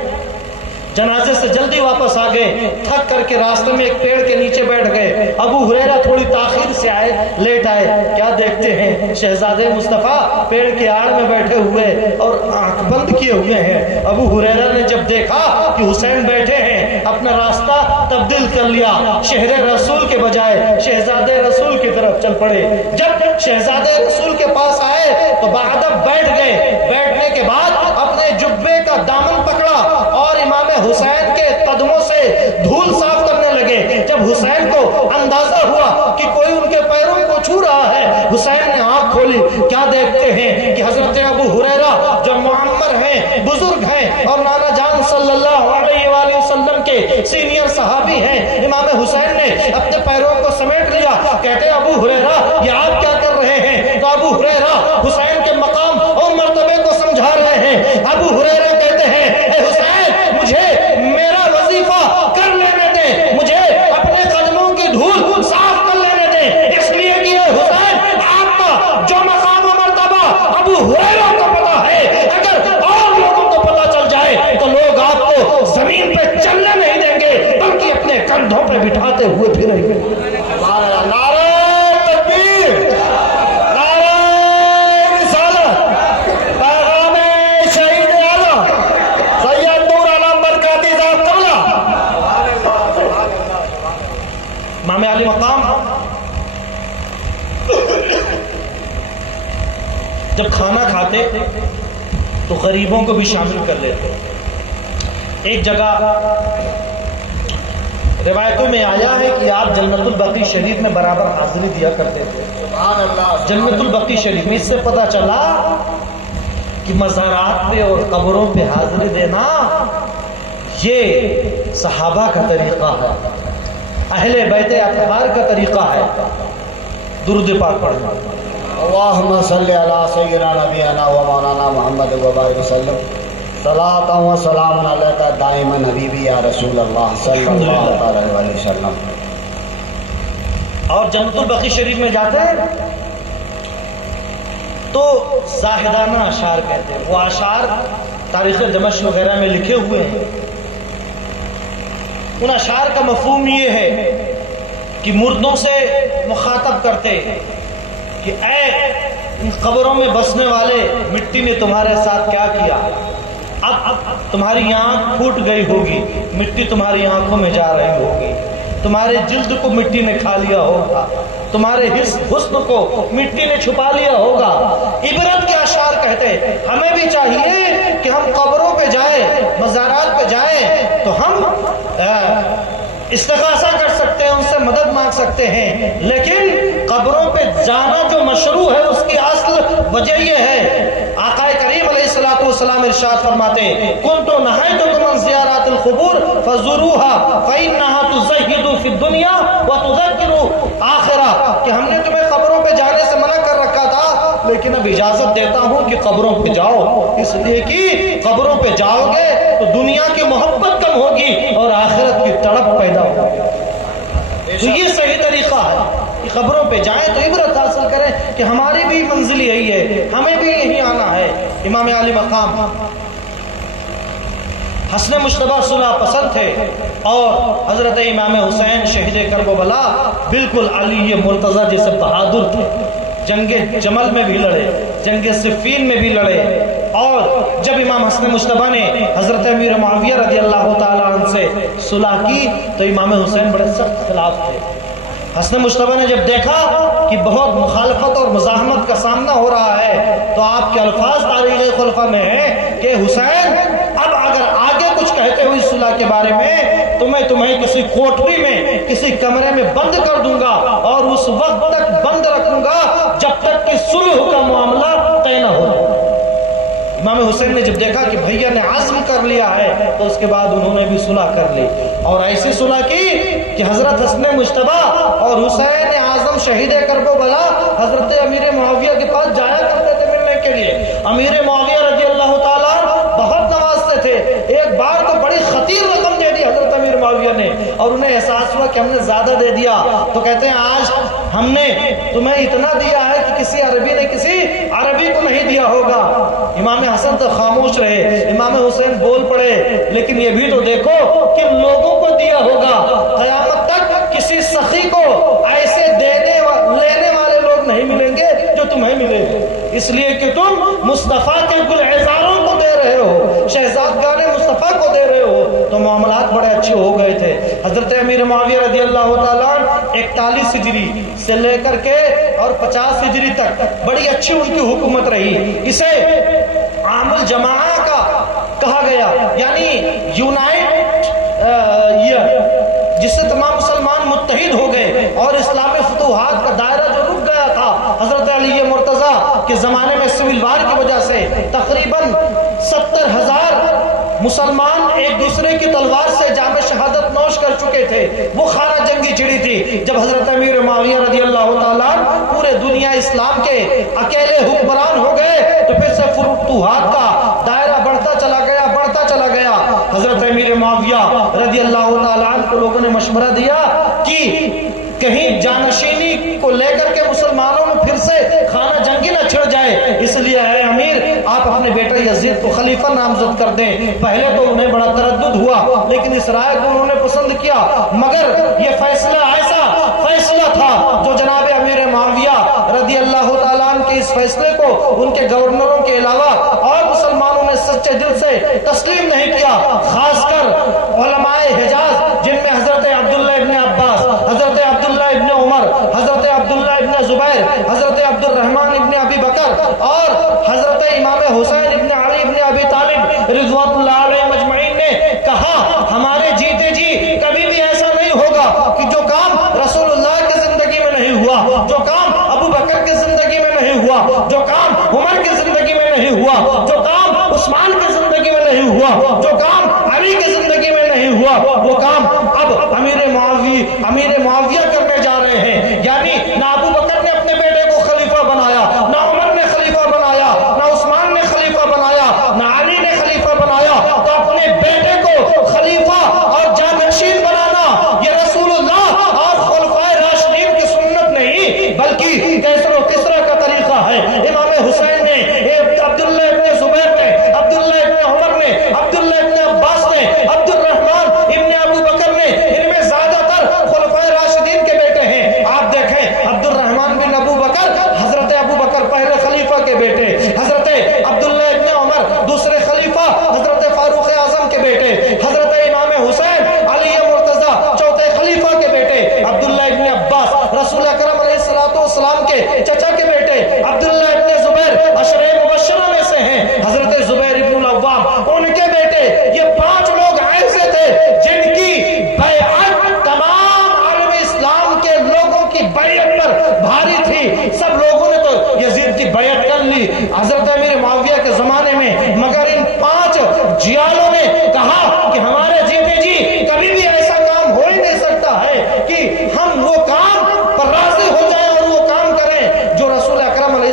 جنازے سے جلدی واپس آ گئے، تھک کر کے راستے میں ایک پیڑ کے نیچے بیٹھ گئے۔ ابو ہریرہ تھوڑی تاخیر سے آئے، لیٹ آئے، کیا دیکھتے ہیں شہزادے مصطفیٰ پیڑ کے آڑ میں بیٹھے ہوئے اور آنکھ بند کیے ہوئے ہیں۔ ابو ہریرہ نے جب دیکھا کہ حسین بیٹھے ہیں، اپنا راستہ تبدیل کر لیا، شہر رسول کے بجائے شہزادے رسول کی طرف چل پڑے۔ جب شہزادے رسول کے پاس آئے تو باادب بیٹھ گئے، بیٹھنے کے بعد اپنے جبے کا دامن پکڑا اور امام حسین کے قدموں سے دھول صاف کرنے لگے۔ جب حسین کو اندازہ ہوا کہ کوئی ان کے پیروں کو چھو رہا ہے، حسین نے آنکھ کھولی، کیا دیکھتے ہیں کہ حضرت ابو ہریرہ جو معمر ہیں، بزرگ ہیں اور نانا جان صلی اللہ علیہ وآلہ وسلم کے سینئر صحابی ہیں، امام حسین نے اپنے پیروں کو سمیٹ لیا۔ کہتے ہیں ابو ہریرہ یہ آپ کیا کر رہے ہیں؟ تو ابو ہریرہ حسین کے مقام اور مرتبے کو سمجھا رہے ہیں۔ ابو ہریرہ کہتے ہیں اے حسین مجھے میرا وظیفہ کر لینے دیں، مجھے اپنے قدموں کی دھول صاف کر لینے دیں، اس لیے کہ حسین آپ کا جو مقام و مرتبہ ابو ہریرہ کو پتا ہے، اگر اور لوگوں کو پتا چل جائے تو لوگ آپ کو زمین پہ چلنے نہیں دیں گے بلکہ اپنے کندھوں پہ بٹھاتے ہوئے پھریں گے۔ نعرہ تکبیر، نعرہ رسالت، پیغام شہید اعظم سید نور عالم برکاتی ذات قبلہ امام علی مقام جب کھانا کھاتے تو غریبوں کو بھی شامل کر لیتے۔ ایک جگہ روایتوں میں آیا ہے کہ آپ جنت البقیع شریف میں برابر حاضری دیا کرتے تھے۔ جنت البقیع شریف میں اس سے پتہ چلا کہ مزارات پہ اور قبروں پہ حاضری دینا یہ صحابہ کا طریقہ ہے، اہل بیت اطہار کا طریقہ ہے۔ درود پاک پڑھنا۔ اللہم صلی علی سیدنا نبینا و مولانا محمد و بارک وسلم، صلاۃ و سلام علیکہ دائما حبیبی یا رسول اللہ صلی اللہ علیہ وسلم۔ اور جنت البقیع شریف میں جاتے ہیں تو زاہدانہ اشعار کہتے ہیں۔ وہ اشعار تاریخ دمشق وغیرہ میں لکھے ہوئے ہیں۔ ان اشعار کا مفہوم یہ ہے کہ مردوں سے مخاطب کرتے کہ اے ان قبروں میں بسنے والے، مٹی نے تمہارے ساتھ کیا کیا، اب تمہاری آنکھ پھوٹ گئی ہوگی، مٹی تمہاری آنکھوں میں جا رہی ہوگی، تمہارے جلد کو مٹی نے کھا لیا ہوگا، تمہارے حسن کو مٹی نے چھپا لیا ہوگا۔ عبرت کے اشعار کہتے ہیں ہمیں بھی چاہیے کہ ہم قبروں پہ جائیں، مزارات پہ جائیں تو ہم استغاثہ کر سکتے ہیں، ان سے مدد مانگ سکتے ہیں، لیکن قبروں پہ جانا جو مشروع ہے اس کی اصل وجہ یہ ہے۔ آقا کریم علیہ الصلوۃ والسلام ارشاد فرماتے ہیں کنت نہیتکم عن زیارات القبور فزوروها فانها تزہد فی الدنیا وتذکر آخرہ، کہ ہم نے تمہیں قبروں پہ جانے سے منع کر رکھا تھا لیکن اب اجازت دیتا ہوں کہ قبروں پہ جاؤ، اس لیے کہ قبروں پہ جاؤ گے تو دنیا کی محبت کم ہوگی اور آخرت کی تڑپ پیدا ہوگی۔ تو یہ صحیح طریقہ ہے کہ قبروں پہ جائیں تو عبرت حاصل کریں کہ ہماری بھی منزل یہی ہے، ہمیں بھی یہی آنا ہے۔ امام علی مقام حسن مشتبہ صلح پسند تھے، اور حضرت امام حسین شہید کربلا بالکل علی مرتضیٰ جیسے بہادر تھے، جنگ جمل میں بھی لڑے، جنگ صفین میں بھی لڑے، اور جب امام حسن مشتبہ نے حضرت امیر معاویہ رضی اللہ تعالیٰ عنہ سے صلح کی تو امام حسین بڑے سخت خلاف تھے۔ حسن مشتبہ نے جب دیکھا کہ بہت مخالفت اور مزاحمت کا سامنا ہو رہا ہے تو آپ کے الفاظ تاریخ خلفاء میں ہیں کہ حسین اب اگر آگے کچھ کہتے ہوئی صلح کے بارے میں تو میں تمہیں کسی کوٹری میں کسی کمرے میں بند کر دوں گا اور اس وقت تک بند رکھوں گا جب تک کہ صلح کا معاملہ طے نہ ہو۔ امام حسین نے جب دیکھا کہ بھیا نے عزم کر لیا ہے تو اس کے بعد انہوں نے بھی صلح کر لی، اور ایسی صلح کی کہ حضرت حسن مجتبیٰ اور حسین اعظم شہید کربلا حضرت امیر معاویہ کے پاس جایا کرتے تھے ملنے کے لیے۔ امیر معاویہ رضی اللہ تعالیٰ بہت نوازتے تھے، ایک بار تو بڑی خطیر رقم دے دی حضرت امیر معاویہ نے، اور انہیں احساس ہوا کہ ہم نے زیادہ دے دیا، تو کہتے ہیں آج ہم نے تمہیں اتنا دیا ہے کہ کسی عربی نے کسی عربی کو نہیں دیا ہوگا۔ امام حسن تو خاموش رہے، امام حسین بول پڑے، لیکن یہ بھی تو دیکھو کہ لوگوں کو دیا ہوگا، قیامت تک کسی سخی کو ایسے دینے لینے والے لوگ نہیں ملیں گے جو تمہیں ملے، اس لیے کہ تم مصطفیٰ کے گلعذاروں کو دے رہے ہو، شہزادگان مصطفیٰ کو دے رہے ہو، تو معاملات بڑے اچھے ہو گئے تھے۔ حضرت امیر معاویہ رضی اللہ تعالیٰ 41 ہجری سے لے کر کے اور 50 ہجری تک بڑی اچھی ان کی حکومت رہی، اسے عام الجماعہ کا کہا گیا، یعنی یونائٹ ایئر، جس سے تمام مسلمان متحد ہو گئے اور اسلامی فتوحات کا دائرہ جو رک گیا تھا حضرت علی مرتضیٰ کے زمانے میں سول وار کی وجہ سے تقریباً 70,000 مسلمان ایک دوسرے کی تلوار سے جام شہادت نوش کر چکے تھے، وہ خانہ جنگی چھڑی تھی۔ جب حضرت امیر معاویہ رضی اللہ تعالیٰ پورے دنیا اسلام کے اکیلے حکمران ہو گئے تو پھر سے فتوحات کا دائرہ بڑھتا چلا گیا، بڑھتا چلا گیا۔ حضرت امیر معاویہ رضی اللہ تعالیٰ کو لوگوں نے مشورہ دیا کہ کہیں جانشینی کو لے کر کے مسلمانوں میں پھر سے خانہ جنگی نہ چھڑ جائے، اس لیے اے امیر آپ اپنے بیٹا یزید کو خلیفہ نامزد کر دیں۔ پہلے تو انہیں بڑا تردد ہوا، لیکن اس رائے کو انہوں نے پسند کیا، مگر یہ فیصلہ ایسا فیصلہ تھا جو جناب امیر معاویہ رضی اللہ تعالیٰ عنہ کے اس فیصلے کو ان کے گورنروں کے علاوہ اور مسلمانوں نے سچے دل سے تسلیم نہیں کیا، خاص کر علماء حجاز جن میں حضرت عبداللہ ابن عباس، حضرت عبداللہ ابن عمر، حضرت عبداللہ ابن زبیر، حضرت عبد الرحمن ابن ابی بکر اور حضرت امام حسین ابن علی ابن ابی طالب رضوان اللہ علیہ مجمعین نے کہا ہمارے جیتے جی کبھی بھی ایسا نہیں ہوگا کہ جو کام رسول اللہ کی زندگی میں نہیں ہوا، جو کام ابو بکر کی زندگی میں نہیں ہوا، جو کام عمر کی زندگی میں نہیں ہوا، جو کام عثمان کی زندگی میں نہیں ہوا، جو کام علی کی زندگی میں نہیں ہوا، وہ کام اب امیر معاویہ کرنے جا رہے ہیں۔ یعنی نہ ابو بکر نے اپنے بیٹے کو خلیفہ بنایا، نہ عمر نے خلیفہ بنایا، نہ عثمان نے خلیفہ بنایا، نہ علی نے خلیفہ بنایا، تو اپنے بیٹے کو خلیفہ اور جانشین بنانا یہ رسول اللہ اور خلفائے راشدین کی سنت نہیں بلکہ کیسر و کسرا کا طریقہ ہے۔ امام حسین نے، عبداللہ ابن زبیر نے، عبداللہ ابن عمر نے، عبداللہ ابن عباس نے، عبد الرحمن ابن ابو بکر نے، ان میں زیادہ تر خلفائے راشدین کے بیٹے ہیں۔ آپ دیکھیں عبد الرحمن بن ابو بکر، حضرت ابو بکر پہلے خلیفہ کے بیٹے، حضرت عبداللہ ابن عمر دوسرے خلیفہ حضرت فاروق اعظم کے بیٹے، حضرت امام حسین علی مرتضیٰ چوتھے خلیفہ کے بیٹے، عبداللہ ابن عباس رسول اکرم علیہ السلام کے چچا کے بیٹے، عبداللہ ابن زبیر عشرہ مبشرہ میں سے ہیں، حضرت زبیر ابن العوام ان کے بیٹے۔ یہ 5 لوگ ایسے تھے جن کی بیعت تمام عالم اسلام کے لوگوں کی بیعت پر بھاری تھی، سب لوگوں نے تو یزید کی بیعت کر لی حضرت امیر معاویہ کے زمانے میں، مگر ان 5 جیالوں نے کہا کہ ہمارے جیتے جی کبھی بھی ایسا کام ہو ہی نہیں سکتا ہے کہ ہم وہ کام پر راضی ہو جائیں اور وہ کام کریں جو رسول اکرم علیہ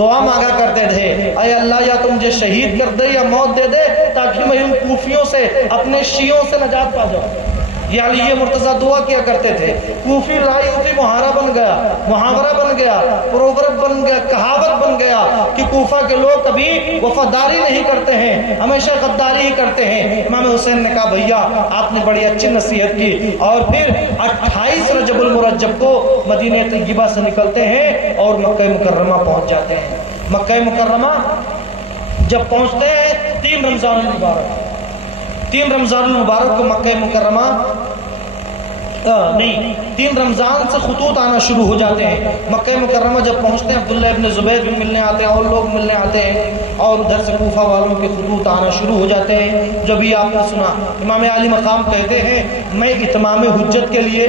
دعا مانگا کرتے تھے، اے اللہ یا تم مجھے شہید کر دے یا موت دے دے تاکہ میں ان کوفیوں سے اپنے شیعوں سے نجات پا جاؤں۔ یہ علی مرتضیٰ دعا کیا کرتے تھے۔ کوفی لائی ہوتی محاورہ بن گیا، محاورہ بن گیا، پروورب بن گیا، کہاوت بن گیا کہ کوفہ کے لوگ کبھی وفاداری نہیں کرتے ہیں، ہمیشہ غداری ہی کرتے ہیں۔ امام حسین نے کہا بھیا آپ نے بڑی اچھی نصیحت کی، اور پھر 28 رجب المرجب کو مدینہ طیبہ سے نکلتے ہیں اور مکہ مکرمہ پہنچ جاتے ہیں۔ مکہ مکرمہ جب پہنچتے ہیں 3 رمضان المبارک، 3 رمضان المبارک کو مکہ مکرمہ نہیں 3 رمضان سے خطوط آنا شروع ہو جاتے ہیں۔ مکہ مکرمہ جب پہنچتے ہیں عبداللہ ابن زبیر بھی ملنے آتے ہیں اور لوگ ملنے آتے ہیں، اور ادھر سے کوفہ والوں کے خطوط آنا شروع ہو جاتے ہیں۔ جو بھی آپ نے سنا، امام علی مقام کہتے ہیں میں اتمام حجت کے لیے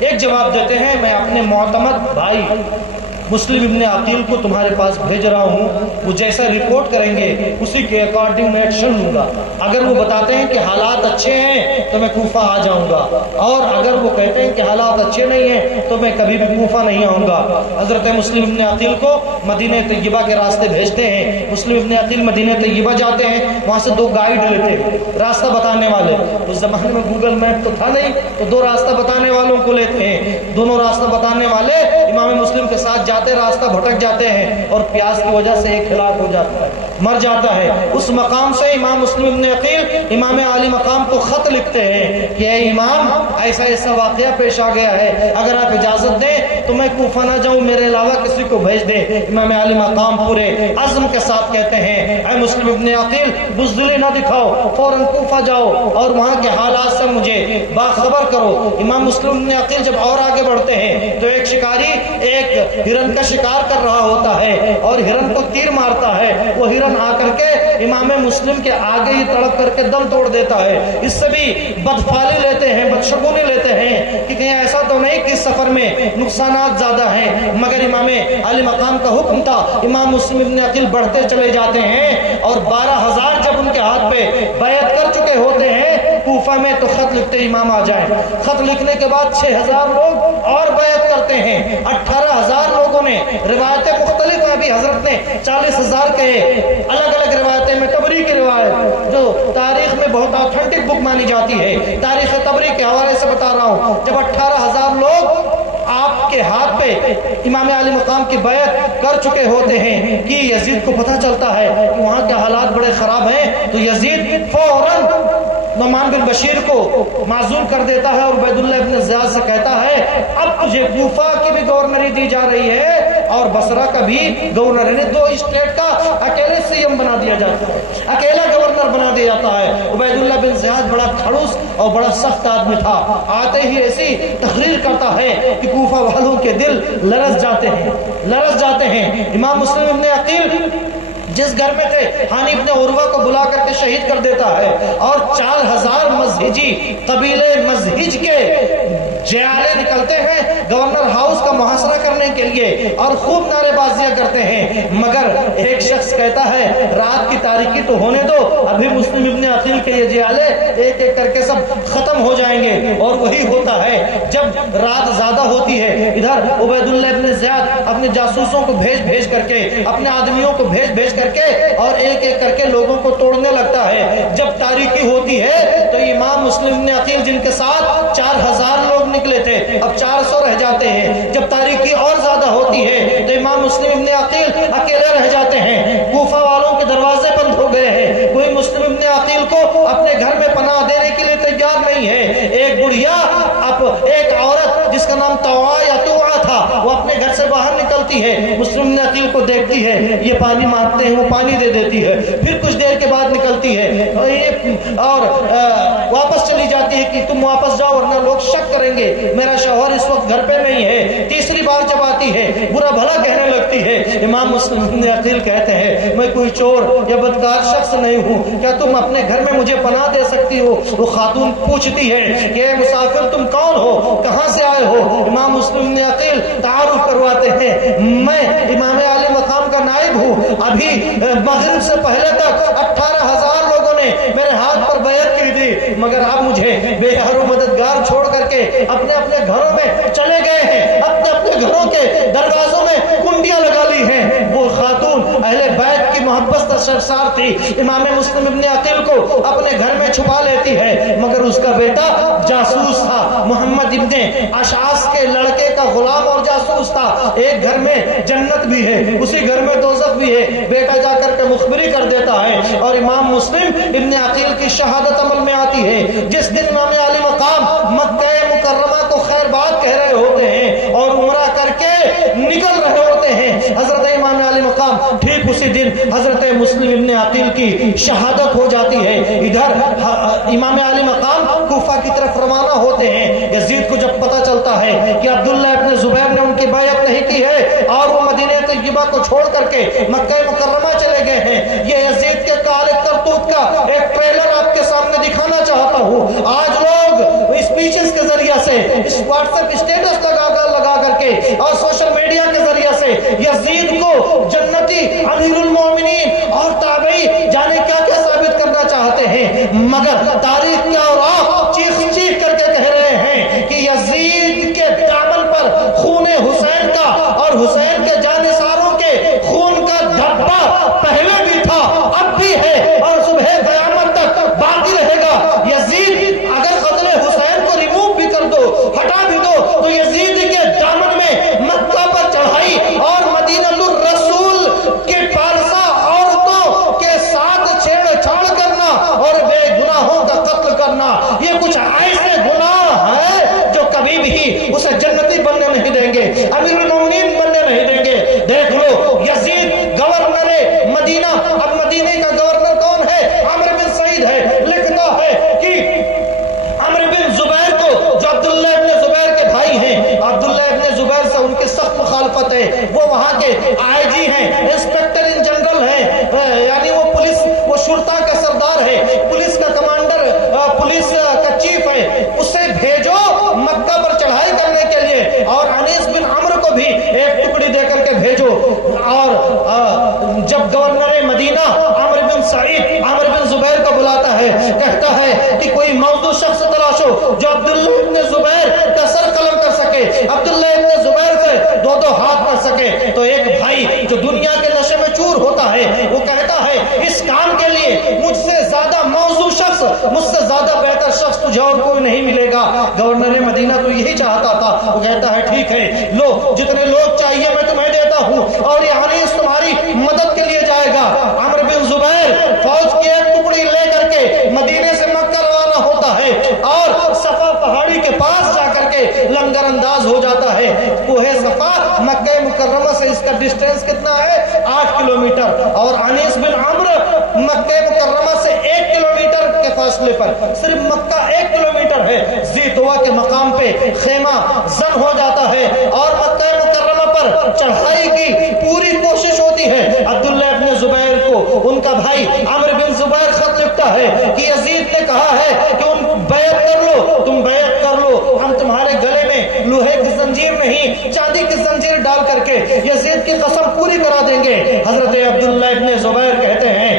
ایک جواب دیتے ہیں، میں اپنے معتمد بھائی مسلم ابن عقیل کو تمہارے پاس بھیج رہا ہوں، وہ جیسا رپورٹ کریں گے اسی کے اکارڈنگ میں ایکشن لوں گا۔ اگر وہ بتاتے ہیں کہ حالات اچھے ہیں تو میں کوفہ آ جاؤں گا، اور اگر وہ کہتے ہیں کہ حالات اچھے نہیں ہیں تو میں کبھی بھی کوفہ نہیں آؤں گا۔ حضرت مسلم ابن عقیل کو مدینہ طیبہ کے راستے بھیجتے ہیں۔ مسلم ابن عقیل مدینہ طیبہ جاتے ہیں، وہاں سے 2 گائیڈ لیتے ہیں، راستہ بتانے والے۔ اس زمانے میں گوگل میپ تو تھا نہیں، تو 2 راستہ بتانے والوں کو لیتے ہیں۔ دونوں راستہ بتانے والے امام مسلم کے ساتھ جاتے، راستہ بھٹک جاتے ہیں اور پیاس کی وجہ سے ایک ہلاک ہو جاتا ہے، مر جاتا ہے۔ اس مقام سے امام مسلم ابن عقیل امام علی مقام کو خط لکھتے ہیں کہ اے امام ایسا ایسا واقعہ پیش آ گیا ہے، اگر آپ اجازت دیں تو میں کوفہ نہ جاؤں، میرے علاوہ کسی کو بھیج دیں۔ امام علی مقام پورے عزم کے ساتھ کہتے ہیں اے مسلم ابن عقیل بزدلی نہ دکھاؤ، فوراً کوفہ جاؤ اور وہاں کے حالات سے مجھے باخبر کرو۔ امام مسلم ابن عقیل جب اور آگے بڑھتے ہیں تو ایک شکاری ایک ہرن کا شکار کر رہا ہوتا ہے اور ہرن کو تیر مارتا ہے، وہ ہرن آ کر کے امام مسلم کے آگے ہی تڑپ کر کے دم توڑ دیتا ہے۔ اس سے بھی بدفعلی لیتے ہیں، بدشگونی لیتے ہیں کہ کہیں ایسا تو نہیں کہ سفر میں نقصانات زیادہ ہیں، مگر امام علی مقام کا حکم تھا۔ امام مسلم ابن عقیل بڑھتے چلے جاتے ہیں اور 12,000 جب ان کے ہاتھ پہ بیعت کر چکے ہوتے ہیں کوفہ میں تو خط لکھتے امام آ جائیں۔ خط لکھنے کے بعد 6,000 لوگ اور بیعت کرتے ہیں، 18,000 لوگوں نے، روایتیں مختلف ہیں، ابھی حضرت نے 40,000 کہے، الگ الگ روایتیں میں تبری کی روایت جو تاریخ میں بہت آتھنٹک بک مانی جاتی ہے، تاریخ تبری کے حوالے سے بتا رہا ہوں، جب 18,000 لوگ آپ کے ہاتھ پہ امام علی مقام کی بیعت کر چکے ہوتے ہیں کہ یزید کو پتہ چلتا ہے کہ وہاں کے حالات بڑے خراب ہیں، تو یزید فوراً نعمان بن بشیر کو معزول کر دیتا ہے اور عبید اللہ ابن زیاد سے کہتا ہے اب تجھے کوفہ کی بھی گورنری دی جا رہی ہے اور بصرہ کا بھی گورنر، یعنی 2 اسٹیٹ کا اکیلے سیم بنا دیا جاتا ہے، اکیلا گورنر بنا دیا جاتا ہے۔ عبید اللہ بن زیاد بڑا کھڑوس اور بڑا سخت آدمی تھا، آتے ہی ایسی تحریر کرتا ہے کہ کوفہ والوں کے دل لرز جاتے ہیں۔ امام مسلم ابن عقیل جس گھر میں تھے حانی ابن عروہ کو بلا کر کے شہید کر دیتا ہے اور 4,000 مزہجی قبیلے مزہج کے جیالے نکلتے ہیں گورنر ہاؤس کا محاصرہ کرنے کے لیے اور خوب نعرے بازیاں کرتے ہیں، مگر ایک شخص کہتا ہے رات کی تاریکی تو ہونے دو، ابھی مسلم ابن عقیل کے یہ جیالے ایک ایک کر کے سب ختم ہو جائیں گے۔ اور وہی ہوتا ہے جب رات زیادہ ہوتی ہے، ادھر عبید اللہ ابن زیاد اپنے جاسوسوں کو بھیج کر کے، اپنے آدمیوں کو بھیج کر کے اور ایک ایک کر کے لوگوں کو توڑنے لگتا ہے۔ جب تاریکی ہوتی ہے تو امام مسلم ابن عقیل جن کے ساتھ 4,000 لوگ نکلے تھے اب 400 رہ جاتے ہیں۔ جب تاریکی اور زیادہ ہوتی ہے تو امام مسلم ابن عقیل اکیلے رہ جاتے ہیں، کوفہ والوں کے دروازے بند ہو گئے ہیں، کوئی مسلم ابن عقیل کو اپنے گھر میں پناہ دینے کے لیے تیار نہیں ہے۔ ایک بڑھیا ایک عورت جس کا نام طوعا یا توعا تھا وہ اپنے گھر سے باہر نکلتی ہے، مسلم ابن عقیل کو دیکھتی ہے، یہ پانی مانگتے ہیں، وہ پانی دے دیتی ہے، پھر کچھ دیر کے بعد نکلتی ہے اور واپس چلی جاتی ہے کہ تم واپس جاؤ ورنہ لوگ شک کریں گے میرا شوہر اس وقت گھر پہ نہیں ہے۔ تیسری بار جب آتی ہے برا بھلا کہنے لگتی ہے۔ امام مسلم ابن عقیل کہتے ہیں میں کوئی چور یا بدکار شخص نہیں ہوں، کیا تم اپنے گھر میں مجھے پناہ دے سکتی ہو؟ وہ خاتون پوچھتی ہے کہ اے مسافر تم کون ہو، کہاں سے آئے ہو؟ امام مسلم ابن عقیل تعارف کرواتے ہیں میں امام علی مقام کا نائب ہوں، ابھی مغرب سے پہلے تک 18,000 لوگوں نے میرے ہاتھ پر بیعت کی تھی، مگر اب مجھے بے یار و مددگار چھوڑ کر کے اپنے اپنے گھروں میں چلے گئے ہیں، اپنے اپنے گھروں کے دروازوں میں کنڈیاں لگا لی ہیں۔ وہ خاتون محبت سے سرشار تھی. امام مسلم ابن عقیل کو اپنے گھر میں چھپا لیتی ہے مگر اس کا بیٹا جاسوس تھا. محمد ابن اشعث کے لڑکے کا غلام اور جاسوس تھا. ایک گھر میں جنت بھی ہے اسی گھر میں دوزخ بھی ہے. بیٹا جا کر کے مخبری کر دیتا ہے اور امام مسلم ابن عقیل کی شہادت عمل میں آتی ہے. جس دن امام علی مقام مکہ مکرمہ کو خیر بات کہہ رہے ہوتے ہیں اور عمرہ کر کے نکل رہے ہوتے ہیں, حضرت امام علی مقام ٹھیک اسی دن حضرت مسلم ابن عقیل کی شہادت ہو جاتی ہے. ادھر امام علی مقام کوفہ کی طرف روانہ ہوتے ہیں. یزید کو جب پتہ چلتا ہے کہ عبداللہ ابن زبیر نے ان کی بیعت نہیں کی ہے اور وہ مدینہ طیبہ کو چھوڑ کر کے مکہ مکرمہ چلے گئے ہیں, یہ یزید کے کالے کرتوت کا ایک ٹریلر آپ کے سامنے دکھانا چاہتا ہوں. آج لوگ اسپیچز کے ذریعے سے اس واٹس ایپ اسٹیٹس لگا کر کے اور سوشل میڈیا کے ذریعے سے یزید کو جنتی امیر المومنین اور تابعی جانے کیا کیا ثابت کرنا چاہتے ہیں, مگر تاریخ کیا اور آپ چیخ کر کے کہہ رہے ہیں کہ یزید کے دامن پر خون حسین کا اور حسین کے جانثاروں کے خون کا دھبا پہلے بھی تھا اب بھی ہے اور صبح قیامت تک باقی رہے گا. یزید اگر قتل حسین کو ریموو بھی کر دو ہٹا بھی دو تو یزید کے دامن میں مکہ پر چڑھائی اور مدینہ الرسول کے پارسا عورتوں کے ساتھ چھیڑ چھاڑ کرنا اور بے گناہوں کا قتل کرنا, یہ کچھ ایسے گناہ ہیں جو کبھی بھی اسے جنتی بننے نہیں دیں گے, امیر المومنین بننے نہیں دیں گے. دیکھ لو یزید گورنر مدینہ, اب مدینہ کا گورنر کون ہے؟ عمرو بن سعید ہے. لکھتا ہے کہ عمرو بن زبیر کو جو عبداللہ ابن زبیر کے بھائی ہیں, عبداللہ ابن زبیر سے ان کی سخت مخالفت ہے. وہ وہاں کے آئی جی ہیں, انسپیکٹر ان جنرل ہیں, یعنی وہ پولیس وہ شرطا کا سردار ہے, پولیس کا کمانڈر, پولیس کا چیف ہے. اسے بھیجو مکہ پر چڑھائی کرنے کے لیے اور انیس بن عمرو کو بھی ایک ٹکڑی دے کر کے بھیجو. اور جب گورنر مدینہ عمرو بن سعید عمرو بن زبیر کو بلاتا ہے, کہتا ہے کہ کوئی موضوع شخص تلاشو جو عبداللہ ابن زبیر کا سر قلم کر سکے, عبداللہ ابن زبیر سے دو ہاتھ کر سکے. تو ایک بھائی جو دنیا کے نشے میں چور ہوتا ہے وہ کہتا ہے اس کام کے لیے مجھ سے زیادہ موضوع شخص, مجھ سے زیادہ بہتر شخص تجھے اور کوئی نہیں ملے گا. گورنر مدینہ تو یہی چاہتا تھا. وہ کہتا ہے ٹھیک ہے, لو جتنے لوگ چاہیے میں تمہیں دیتا ہوں اور یہ حریص تمہاری مدد کے لیے جائے گا. عمرو بن زبیر فوج کی ایک ٹکڑی لے کر کے مدینے سے مکہ روانہ ہوتا ہے اور صفا پہاڑی کے پاس جا کر کے لنگر انداز ہو جاتا ہے. کوہ صفا مکہ مکرمہ سے اس کا ڈسٹینس کتنا ہے؟ 8 کلومیٹر. اور انیس بن عمرو مکہ مکرمہ سے 1 کلومیٹر کے فاصلے پر, صرف مکہ 1 کلومیٹر ہے. زیتوا کے مقام پہ خیمہ زن ہو جاتا ہے اور مکہ مکرمہ پر چڑھائی کی پوری کوشش ہوتی ہے. عبداللہ ابن زبیر کو ان کا بھائی عمرو بن زبیر خط لکھتا ہے کہ یزید نے کہا ہے کہ ان بیعت کر لو, تم بیعت کر لو, ہم تمہارے گلے میں لوہے کی زنجیر نہیں چاندی کی زنجیر ڈال کر کے یزید کی قسم پوری کرا دیں گے. حضرت عبداللہ ابن زبیر کہتے ہیں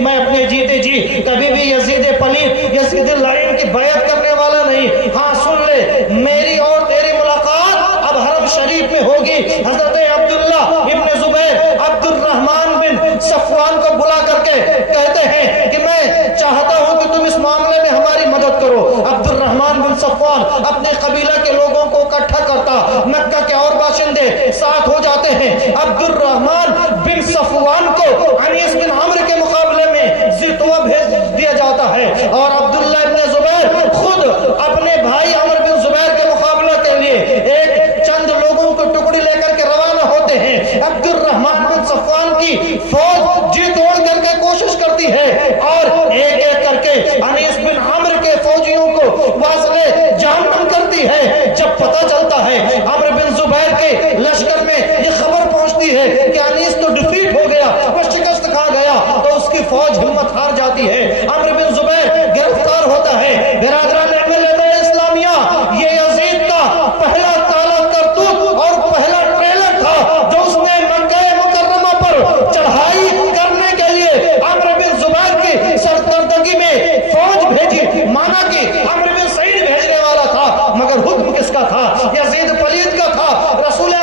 میں اپنے جیتے جی کبھی بھی یزید پلید یزید لعین کی بیعت کرنے والا نہیں. ہاں سن لے, میری اور تیری ملاقات اب حرم شریف میں ہوگی. حضرت عبداللہ ابن زبیر عبد الرحمن بن صفوان کو بلا کر کے کہتے ہیں کہ میں چاہتا ہوں کہ تم اس معاملے میں ہماری مدد کرو. عبد الرحمن بن صفوان اپنے قبیلہ کے لوگوں کو اکٹھا کرتا, مکہ کے اور باشندے ساتھ ہو جاتے ہیں. عبد الرحمن بن صفوان کو انیس بن عمرو کے مقابلے میں زیتوا بھیج دیا جاتا ہے اور عبداللہ ابن زبیر خود اپنے بھائی عمرو بن زبیر کے مقابلہ کے لیے ایک چند لوگوں کو ٹکڑی لے کر کے روانہ ہوتے ہیں. عبد الرحمن بن صفوان کی فوج جی توڑ کر کے کوشش کرتی ہے اور ایک ایک کر کے انیس بن عمرو کے فوجیوں کو واصلے جہنم کرتی ہے. جب پتہ چلتا ہے عمرو بن زبیر کے لشکر میں یہ خبر پہنچتی ہے کہ انیس تو ڈیفیٹ ہو گیا, وہ شکست کھا گیا, تو اس کی فوج ہمت ہار جاتی ہے. عمرو بن زبیر گرفتار ہوتا ہے. برادران ملت اسلامیہ, یہ یزید کا پہلا کالا کرتوت اور پہلا ٹریلر تھا جو اس نے مکہ مکرمہ پر چڑھائی کرنے کے لیے عمرو بن زبیر کی سرکردگی میں فوج بھیجی. مانا کہ عمرو بن سعید بھیجنے والا تھا مگر حکم کس کا تھا؟ یزید پلید کا تھا. رسول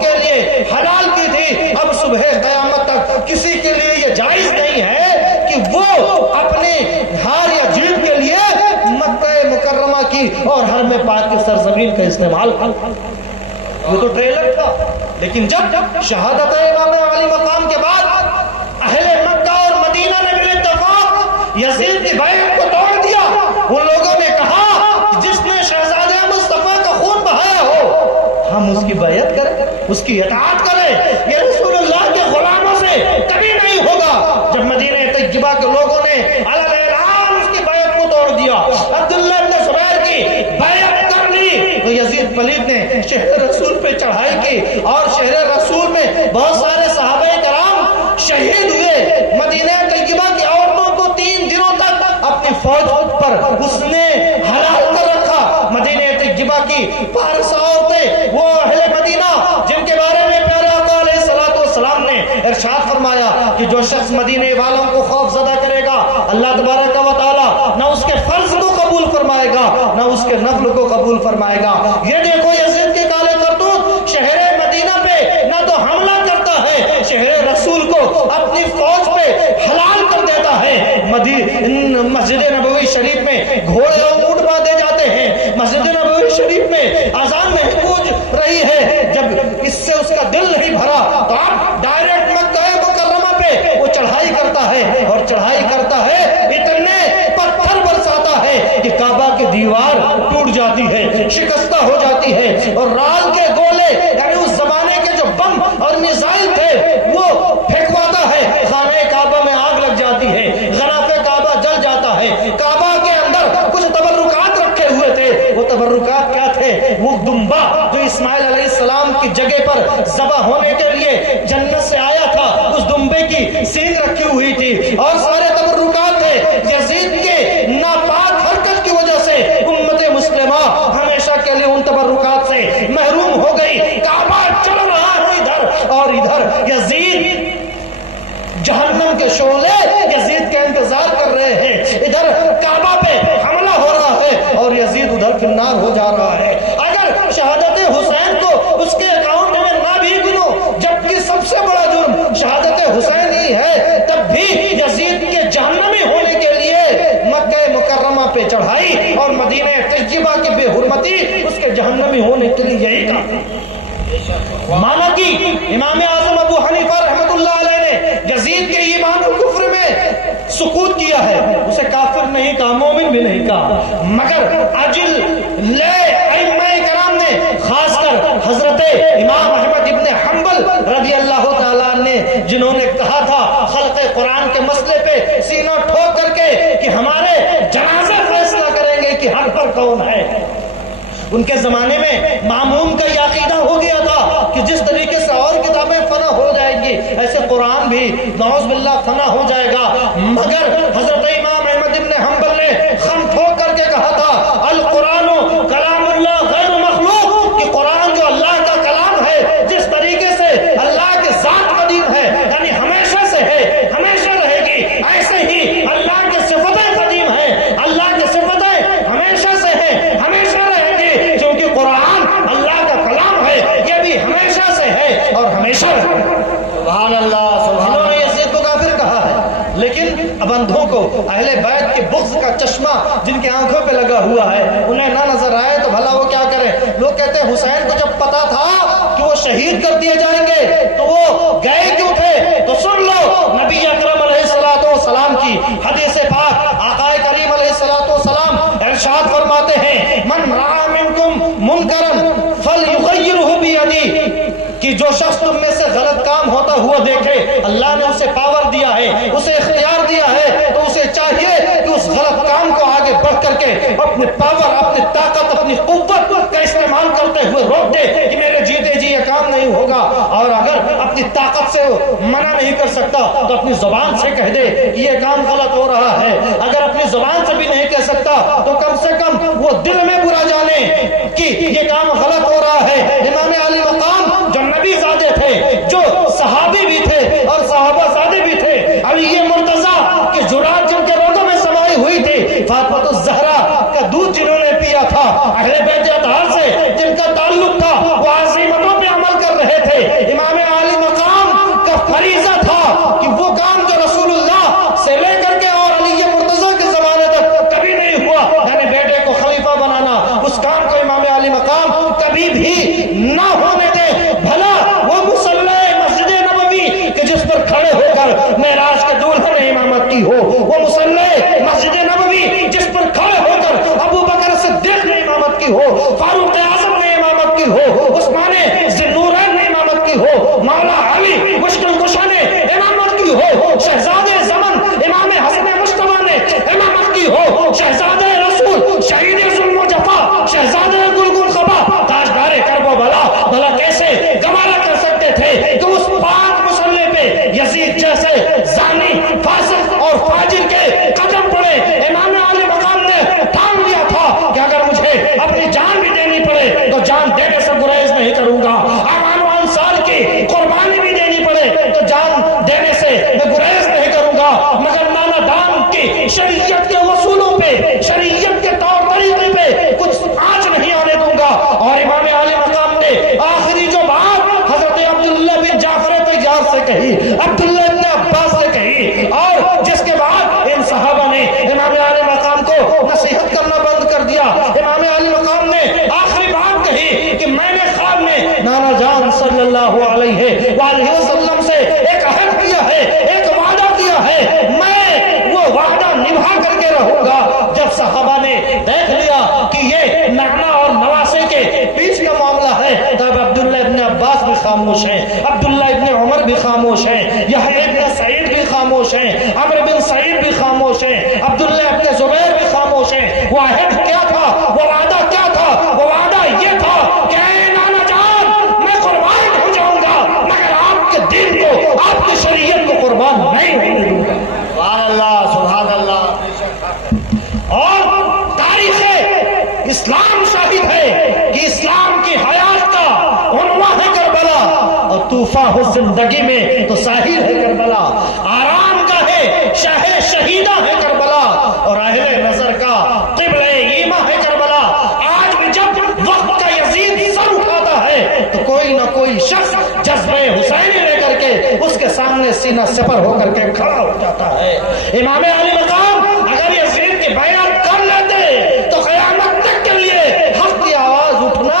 کے لیے حلال کی تھی، اب صبح قیامت تک کسی کے لیے یہ جائز نہیں ہے کہ وہ اپنے ہار یا جیب کے لیے مکہ مکرمہ کی اور حرم پاک کی سرزمین کا استعمال کرے۔ یہ تو ٹریلر تھا، لیکن جب شہادت امام علی مقام کے بعد اہل مکہ اور مدینہ نے بھی اتفاق یزید کی بیعت کو توڑ دیا، ان لوگوں نے کہا جس نے شہزادہ مصطفیٰ کا خون بہایا ہو ہم اس کی بیعت کریں، اس کی اطاعت کریں، یہ رسول اللہ کے غلاموں سے کبھی نہیں ہوگا۔ جب مدینہ طیبہ کے لوگوں نے علی اعلان اس کی بیعت کو توڑ دیا، عبداللہ بن زبیر کی بیعت کر لی، تو یزید پلید نے شہر رسول پہ چڑھائی کی اور شہر رسول میں بہت سارے صحابہ کرام شہید ہوئے۔ مدینہ طیبہ کی عورتوں کو 3 دنوں تک اپنی فوج پر اس نے حلال کر رکھا۔ مدینہ طیبہ کی فارس عورتیں، وہ اہل مدینہ جن کے بارے میں پیارے آقا علیہ الصلوۃ والسلام نے ارشاد فرمایا کہ جو شخص مدینے والوں کو خوف زدہ کرے گا، اللہ تبارک و تعالی نہ اس کے فرض کو قبول فرمائے گا نہ اس کے نفل کو قبول فرمائے گا۔ یہ دیکھو یزید کے کالے کرتوت، شہر مدینہ پہ نہ تو حملہ کرتا ہے، شہر رسول کو اپنی فوج پہ حلال کر دیتا ہے۔ مسجد نبوی شریف میں گھوڑے اور اونٹ باندھے جاتے ہیں، مسجد نبوی شریف میں اذان محفوظ رہی ہے، جب اس سے اس کا دل نہیں بھرا تو اب ڈائریکٹ مکہ مکرمہ پہ وہ چڑھائی کرتا ہے، اور چڑھائی کرتا ہے اتنے پتھر برساتا ہے کہ کعبہ کی دیوار ٹوٹ جاتی ہے، شکستہ ہو جاتی ہے، اور رال کے گولے یعنی اس زمانے کے جو بم اور میزائل تھے وہ پھینکواتا ہے، خانہ کعبہ میں آگ لگ جاتی ہے، غلاف کعبہ جل جاتا ہے۔ کعبہ کے اندر کچھ تبرکات رکھے ہوئے تھے، وہ تبرکات کیا تھے؟ وہ دمبا جو اسماعیل علیہ السلام کی جگہ پر ذبح ہونے کے لیے جنت سے آیا تھا، اس دمبے کی سینگ رکھی ہوئی تھی، اور سارے تبرکات تھے۔ یزید کے ناپاک حرکت کی وجہ سے امت مسلمہ ہمیشہ کے لیے ان تبرکات سے محروم ہو گئی۔ کعبہ چل رہا ہے ادھر، اور ادھر یزید جہنم کے شعلے یزید کا انتظار کر رہے ہیں، ادھر کعبہ پہ حملہ ہو رہا ہے اور یزید ادھر فنار ہو جا رہا ہے۔ اگر شہادت حسین کو اس کے اکاؤنٹ میں نہ بھی گنو، جبکہ سب سے بڑا جرم شہادت حسین ہی ہے، تب بھی یزید کے جہنمی ہونے کے لیے مکہ مکرمہ پہ چڑھائی اور مدینہ طیبہ کی بے حرمتی اس کے جہنمی ہونے کے لیے یہی تھا۔ مانا کہ امام اعظم ابو حنیفہ رحمۃ اللہ علیہ نے یزید کے ایمان و کفر میں سکوت کیا ہے، اسے کافر نہیں کہا، مومن بھی نہیں کہا، مگر اجل لے ائمہ کرام نے، خاص کر حضرت امام احمد ابن حنبل رضی اللہ تعالیٰ نے، جنہوں نے کہا تھا خلق قرآن کے مسئلے پہ سینہ ٹھوک کر کے کہ ہمارے جنازہ فیصلہ کریں گے کہ حق پر کون ہے۔ ان کے زمانے میں مامون کا یہ عقیدہ ہو گیا تھا کہ جس طریقے سے اور کتابیں فنا ہو جائیں گی ایسے قرآن بھی نعوذ باللہ فنا ہو جائے گا، مگر حضرت امام احمد ابن حنبل نے خم ٹھوک کر کے کہا تھا القرآن کلام اللہ غیر مخلوق، کہ قرآن جو اللہ کا کلام ہے، جس طریقے سے اللہ کے ذات قدیم ہے یعنی ہمیشہ سے ہے، ہمیشہ رہے گی، ایسے ہی اللہ کی صفتیں قدیم ہیں، اللہ کی صفتیں ہمیشہ سے ہیں، ہمیشہ قرآن اللہ کا کلام ہے، یہ بھی ہمیشہ سے ہے اور ہمیشہ سبحان اللہ سبحان انہوں نے اللہ۔ یزید کو کافر کہا ہے، لیکن اب اندھوں کو اہل بیت کے بغض کا چشمہ جن کی آنکھوں پہ لگا ہوا ہے انہیں نہ نظر آئے تو بھلا وہ کیا کریں۔ لوگ کہتے ہیں حسین کو جب پتا تھا کہ وہ شہید کر دیے جائیں گے تو وہ گئے کیوں تھے؟ تو سن لو نبی اکرم علیہ الصلوۃ والسلام کی حدیث پاک، آقا کریم علیہ الصلوۃ والسلام ارشاد فرماتے ہیں من رأى منکم منکرا فلیغیرہ بیدیہ، کہ جو شخص تم میں سے غلط کام ہوتا ہوا دیکھے، اللہ نے اسے پاور دیا ہے، اسے اختیار دیا ہے، تو اسے چاہیے کہ اس غلط کام کو آگے بڑھ کر کے اپنے پاور، اپنی طاقت، اپنی قوت کا استعمال کرتے ہوئے روک دے کہ میرے جیتے جی یہ کام نہیں ہوگا، اور اگر اپنی طاقت سے منع نہیں کر سکتا تو اپنی زبان سے کہہ دے کہ یہ کام غلط ہو رہا ہے، اگر اپنی زبان سے بھی نہیں کہہ سکتا تو کم سے کم وہ دل میں برا جانے کہ یہ کام غلط ہو رہا ہے۔ امام علی مقام جو نبی زادے تھے، جو صحابی بھی تھے اور صحابہ زادے بھی تھے، علی مرتضیٰ کی جرات جن کے روزوں میں سمائی ہوئی تھی، فاطمہ الزہرا کا دودھ جنہوں نے پیا تھا، اہل بیت اطہار سے جن کا تعلق تھا، وہ عظیمتوں پہ عمل کر رہے تھے، عبداللہ ابن عباس نے کہی، اور جس کے بعد ان صحابہ نے امام علی مقام کو نصیحت کرنا بند کر دیا۔ امام علی مقام نے آخری بات کہی کہ میں نے خواب میں نانا جان صلی اللہ علیہ وآلہ وسلم سے ایک عہد کیا ہے، ایک وعدہ کیا ہے، میں وہ وعدہ نبھا کر کے رہوں گا۔ جب صحابہ نے دیکھ لیا کہ یہ نعنا اور نواسے کے بیچ کا معاملہ ہے، تب عبداللہ ابن عباس بھی خاموش ہیں، عبداللہ ابن عمر بھی خاموش ہیں، یحییٰ ابن سعید بھی خاموش ہیں، عمرو بن سعید بھی خاموش ہیں، عبداللہ ابن زبیر بھی خاموش ہیں۔ وہ عہد کیا تھا، وہ وعدہ کیا تھا؟ وہ وعدہ یہ تھا کہ اے نانا جان، میں قربان ہو جاؤں گا مگر آپ کے دین کو، آپ کی شریعت کو قربان نہیں ہونے دوں گا۔ سبحان اللہ، سبحان اللہ۔ اور تاریخ اسلام شاہد ہے کہ اسلام کی حیات کا عنوان ہے کربلا، اور طوفان ہو زندگی میں تو ساحل ہے کربلا، آرام کا ہے شاہ شہیدہ ہے کربلا، اور اہل نظر کا قبلہ ایمہ ہے کربلا۔ آج بھی جب وقت کا یزید سر اٹھاتا ہے تو کوئی نہ کوئی شخص جذبہ حسینی لے کر کے اس کے سامنے سینہ سپر ہو کر کے کھڑا ہو جاتا ہے۔ امام علی مقام اگر یزید کی بیعت کر لیتے تو قیامت تک کے لیے حق کی آواز اٹھنا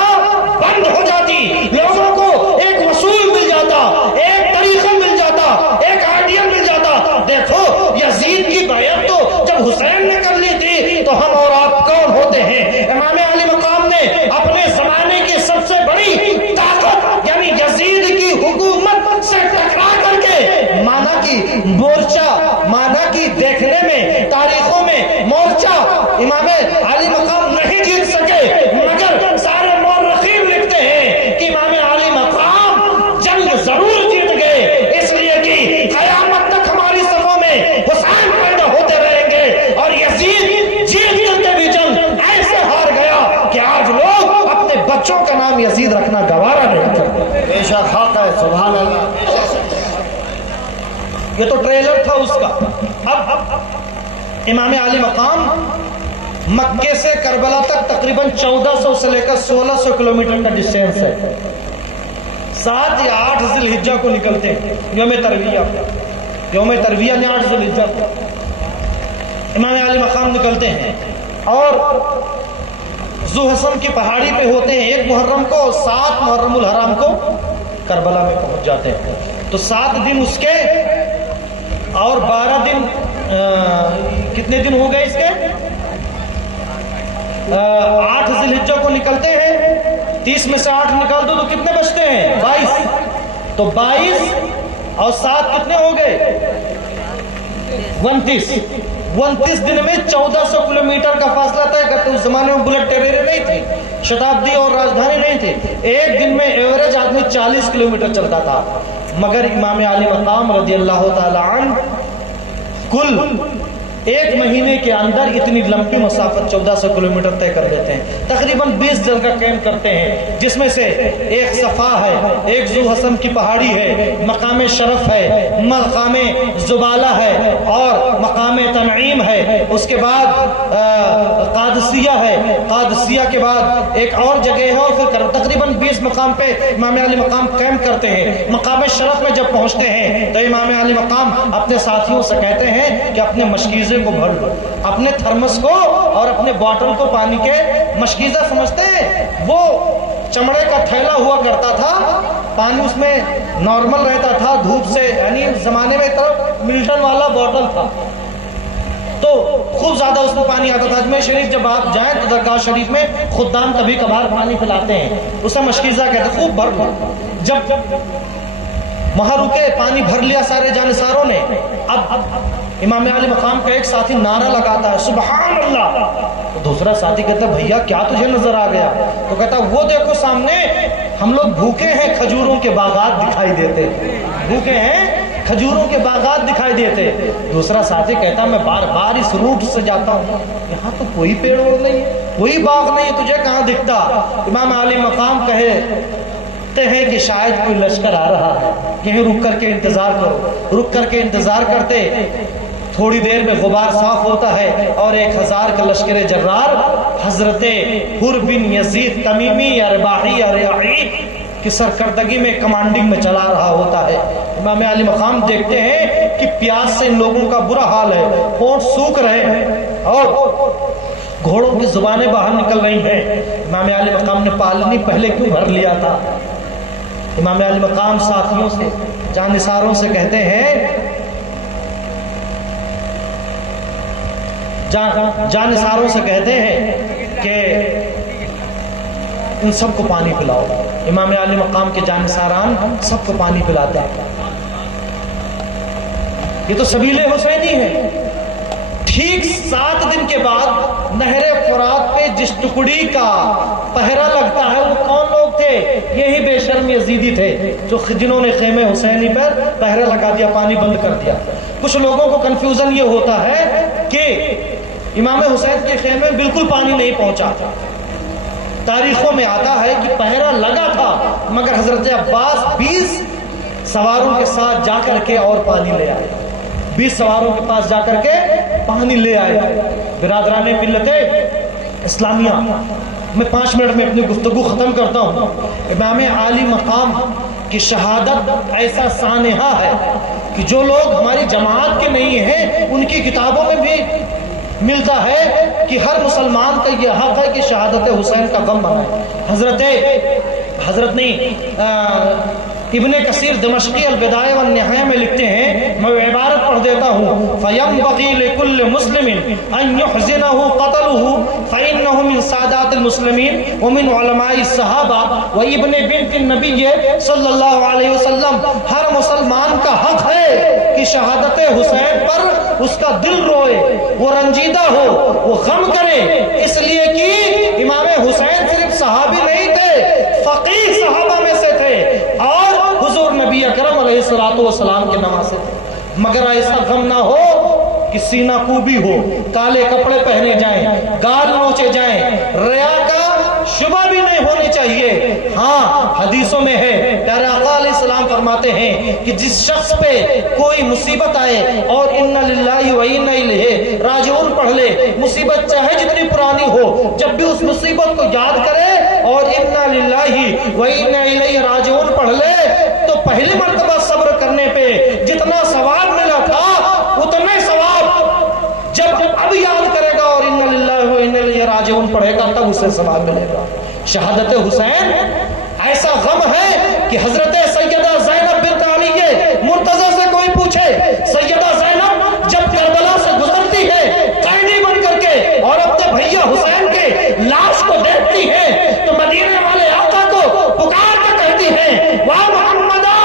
بند ہو جاتی، لوگوں کو ایک وصول مل جاتا، ایک طریقہ مل جاتا، ایک آئیڈیا مل جاتا۔ دیکھو یزید کی بیعت تو جب حسین نے کر لی تھی تو ہم اور آپ کون ہوتے ہیں؟ امام علی مقام نے اپنے زمانے کی سب سے بڑی طاقت یعنی یزید کی حکومت سے ٹکرا کر کے مانا کی مورچہ، مانا کی دیکھنے میں تاریخوں میں مورچہ امام علی مقام نہیں جیت سکے، مگر سارے مورخین لکھتے ہیں کہ امام علی مقام جنگ ضرور جیت گئے، اس لیے کہ قیامت تک ہماری صفوں میں حسین پیدا ہوتے رہیں گے، اور یزید جیت کر بھی جنگ ایسے ہار گیا کہ آج لوگ اپنے بچوں کا نام یزید رکھنا گوارا نہیں کرتے۔ بے شک حق ہے، سبحان اللہ۔ یہ تو ٹریلر تھا اس کا۔ اب امام علی مقام مکے سے کربلا تک تقریباً 1400 سے لے کر 1600 کلومیٹر کا ڈسٹینس ہے۔ 7 یا 8 ذی الحجہ کو نکلتے ہیں، یوم ترویہ نے 8 ذی الحجہ کو امام علی مقام نکلتے ہیں، اور ذو حسن کی پہاڑی پہ ہوتے ہیں 1 محرم کو، اور 7 محرم الحرام کو کربلا میں پہنچ جاتے ہیں۔ تو 7 دن اس کے اور 12 دن، کتنے دن ہو گئے اس کے؟ 8 ذی الحجہ کو نکلتے ہیں، 30 میں سے 8 نکال دو تو کتنے بچتے ہیں؟ 22۔ تو 22 اور 7 کتنے ہو گئے؟ 29 دن میں 1400 کلومیٹر کا فاصلہ طے کرتے۔ اس زمانے میں بلٹ ٹریریں نہیں تھی، شتابدی اور راجدھانی نہیں تھی، ایک دن میں ایوریج آدمی 40 کلومیٹر چلتا تھا، مگر امام علی مقام رضی اللہ تعالی عنہ کل 1 مہینے کے اندر اتنی لمبی مسافت 1400 کلومیٹر طے کر دیتے ہیں۔ تقریباً 20 جگہ کیمپ کرتے ہیں، جس میں سے ایک صفا ہے، ایک ذو حسن کی پہاڑی ہے، مقام شرف ہے، مقام زبالہ ہے، اور مقام تنعیم ہے، اس کے بعد قادسیہ ہے، قادسیہ کے بعد ایک اور جگہ ہے، اور پھر تقریباً 20 مقام پہ امام علی مقام کیمپ کرتے ہیں۔ مقام شرف میں جب پہنچتے ہیں تو امام علی مقام اپنے ساتھیوں سے کہتے ہیں کہ اپنے مشکیزے کو بھر لو، اپنے تھرمس کو اور اپنے باٹل کو پانی کے، مشکیزہ سمجھتے ہیں وہ چمڑے کا تھیلا ہوا کرتا تھا، پانی اس میں نارمل رہتا تھا دھوپ سے، یعنی زمانے میں طرف ملٹن والا باٹل تھا تو خوب زیادہ اس میں پانی آتا تھا۔ اجمیر شریف جب آپ جائیں تو درگاہ شریف میں خدام کبھی کبھار پانی پلاتے ہیں، اسے مشکیزہ کہتے ہیں، خوب بھر لو۔ جب وہاں رکے، پانی بھر لیا سارے جانساروں نے، اب امام علی مقام کا ایک ساتھی نعرہ لگاتا ہے سبحان اللہ، تو دوسرا ساتھی کہتا ہے بھیا کیا تجھے نظر آ گیا؟ تو کہتا ہے وہ دیکھو سامنے ہم لوگ بھوکے ہیں، کھجوروں کے باغات دکھائی دیتے، بھوکے ہیں، کھجوروں کے باغات دکھائی دیتے۔ دوسرا ساتھی کہتا ہے میں بار بار اس روٹ سے جاتا ہوں، یہاں تو کوئی پیڑ اور نہیں، کوئی باغ نہیں، تجھے کہاں دکھتا؟ امام علی مقام کہتے ہیں کہ شاید کوئی لشکر آ رہا ہے، یہیں رک کر کے انتظار کرو۔ رک کر کے انتظار کرتے، تھوڑی دیر میں غبار صاف ہوتا ہے اور 1000 کا لشکر جرار حضرت حر بن یزید تمیمی یا رباحی یا ریاحی کہ سرکردگی میں کمانڈنگ میں چلا رہا ہوتا ہے۔ امام علی مقام دیکھتے ہیں کہ پیاس سے ان لوگوں کا برا حال ہے، ہونٹ سوکھ رہے ہیں اور گھوڑوں کی زبانیں باہر نکل رہی ہیں۔ امام علی مقام نے پالنی پہلے کیوں بھر لیا تھا؟ امام علی مقام ساتھیوں سے، جانثاروں سے کہتے ہیں، جانثاروں سے کہتے ہیں کہ ان سب کو پانی پلاؤ۔ امام علی مقام کے جانثاران سب کو پانی پلاتے ہیں۔ یہ تو سبیل حسینی ہے۔ ٹھیک 7 دن کے بعد نہر فرات پہ جس ٹکڑی کا پہرا لگتا ہے وہ کون لوگ تھے؟ یہی بے شرم یزیدی تھے جنہوں نے خیمے حسینی پر پہرا لگا دیا، پانی بند کر دیا۔ کچھ لوگوں کو کنفیوژن یہ ہوتا ہے کہ امام حسین کے خیمے میں بالکل پانی نہیں پہنچا۔ تاریخوں میں آتا ہے کہ پہرا لگا تھا مگر حضرت عباس 20 سواروں کے ساتھ جا کر کے اور پانی لے آئے، 20 سواروں کے پاس جا کر کے پانی لے آئے۔ برادران ملت اسلامیہ، میں 5 منٹ میں اپنی گفتگو ختم کرتا ہوں۔ امام عالی مقام کی شہادت ایسا سانحہ ہے کہ جو لوگ ہماری جماعت کے نہیں ہیں ان کی کتابوں میں بھی ملتا ہے کہ ہر مسلمان کا یہ حق ہے کہ شہادت حسین کا غم منائے۔ حضرت نے ابن کثیر دمشقی البدایہ والنہایہ میں لکھتے ہیں، میں عبارت پڑھ دیتا ہوں، فَيَنْبَغِي لِكُلِّ مُسْلِمٍ أَنْ يُحْزِنَهُ قَتَلُهُ فَإِنَّهُ مِنْ سَادَاتِ الْمُسْلِمِينَ وَمِنْ عُلَمَاءِ الصَّحَابَةِ وَابْنِ بِنْتِ النَّبِيِّ صلی اللہ علیہ وسلم۔ ہر مسلمان کا حق ہے کہ شہادت حسین پر اس کا دل روئے، وہ رنجیدہ ہو، وہ غم کرے، اس لیے کہ امام حسین صرف صحابی نہیں تھے، فقیہ صحابہ میں سے تھے اور حضور نبی اکرم علیہ الصلوۃ والسلام کے نواسے تھے۔ مگر ایسا غم نہ ہو کہ سینہ کوبی ہو، کالے کپڑے پہنے جائیں، گال نوچے جائیں، ریا کا شبہ بھی نہیں ہونی چاہیے۔ ہاں حدیثوں میں ہے، پیارے آقا علیہ السلام فرماتے ہیں کہ جس شخص پہ کوئی مصیبت آئے اور ان للہ و انا الیہ راجعون پڑھ لے، مصیبت چاہے جتنی پرانی ہو، جب بھی اس مصیبت کو یاد کرے اور انا للہ و انا الیہ راجعون پڑھ لے تو پہلی مرتبہ صبر کرنے پہ جتنا ثواب ملا تھا اتنے ثواب جب اب یاد کرے گا اور ان للہ و انا الیہ راجعون پڑھے گا تب اسے ثواب ملے گا۔ شہادت حسین ایسا غم ہے کہ حضرت سیدہ زینب بنت علی مرتضی سے کوئی پوچھے، سیدہ زینب جب کربلا سے گزرتی ہے قیدی بن کر کے اور اپنے بھیا حسین کے لاش کو دیکھتی ہے تو مدینے والے آقا کو پکار کے کہتی ہے، واہ محمدہ،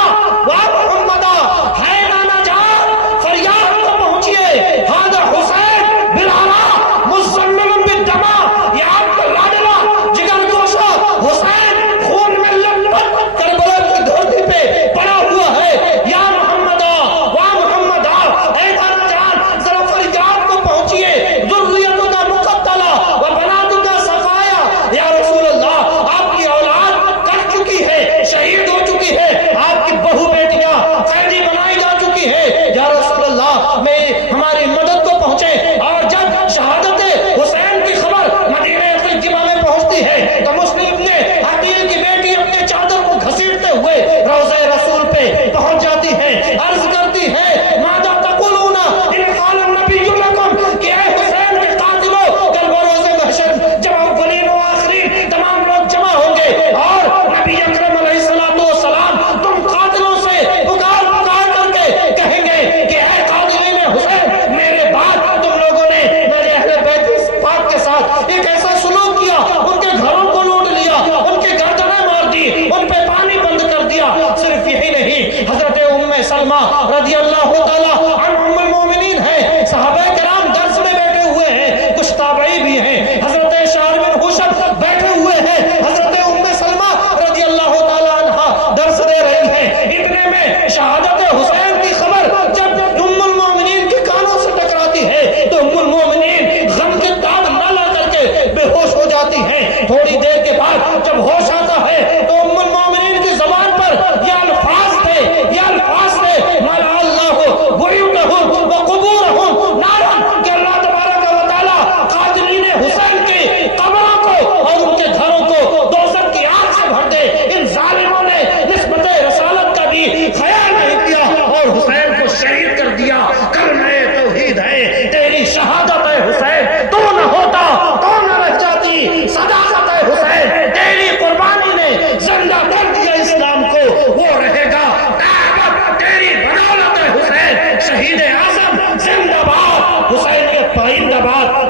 واہ محمدہ، ہے نانا جان فریاد کو پہنچیے، ہذا حسین بالعرا مزمم بالدماء، یہ آپ کا لاڈلا جگر گوشہ حسین خون میں لپٹ کربلا کی دھرتی پہ پڑا ہوا ہے، یا محمدہ، واہ محمدہ، اے نانا جان ذرا فریاد کو پہنچیے، ذریتوں کا مقتلہ و بناتوں کا صفایا، یا رسول اللہ آپ کی اولاد کٹ چکی ہے، شہید ہو چکی ہے، آپ کی بہو بیٹیاں قیدی بنائی جا چکی ہے، یا رسول اللہ میں ہماری مدد کو پہنچے۔ اور جب شہادت حسین کی خبر مدینہ طیبہ میں پہنچتی ہے تو مسلم نے عقیل کی بیٹی اپنے چادر کو گھسیٹتے ہوئے روضہ رسول پہ پہنچ جاتی ہے، عرض کرتی ہے، ماذا تقولون ان قال النبی لکم، کہ اے حسین کے قاتلوں کل بروز محشر جب اولین و آخرین تمام لوگ جمع ہوں گے اور نبی اکرم علیہ الصلوۃ والسلام تم قاتلوں سے پکار کر کے کہیں گے کہ اے قاتلین حسین، میرے بعد تم لوگوں نے میرے اہل بیت پاک کے ساتھ ایک ایسا سلوک کیا، ان کے گھروں کو لوٹ لیا، ان کے گردنیں مار دی، ان پہ پانی بند کر دیا۔ صرف یہی نہیں، حضرت ام سلمہ رضی اللہ تعالی عنہ ام المومنین ہیں، صحابہ کرام درس میں بیٹھے ہوئے ہیں، کچھ تابعی بھی ہیں، حضرت شعر بن حوشب بیٹھے ہوئے ہیں، حضرت ام سلمہ رضی اللہ تعالی عنہ درس دے رہی ہیں، اتنے میں شہادت حسین کی خبر جب ام المومنین کے کانوں سے ٹکراتی ہے تو ام المومنین غم کے تاب نہ لا کر کے بے ہوش ہو جاتی ہیں۔ تھوڑی دیر کے بعد جب ہوش آتا ہے تو ام المومنین کی زبان پر یہ الفاظ تھے، مالا اللہ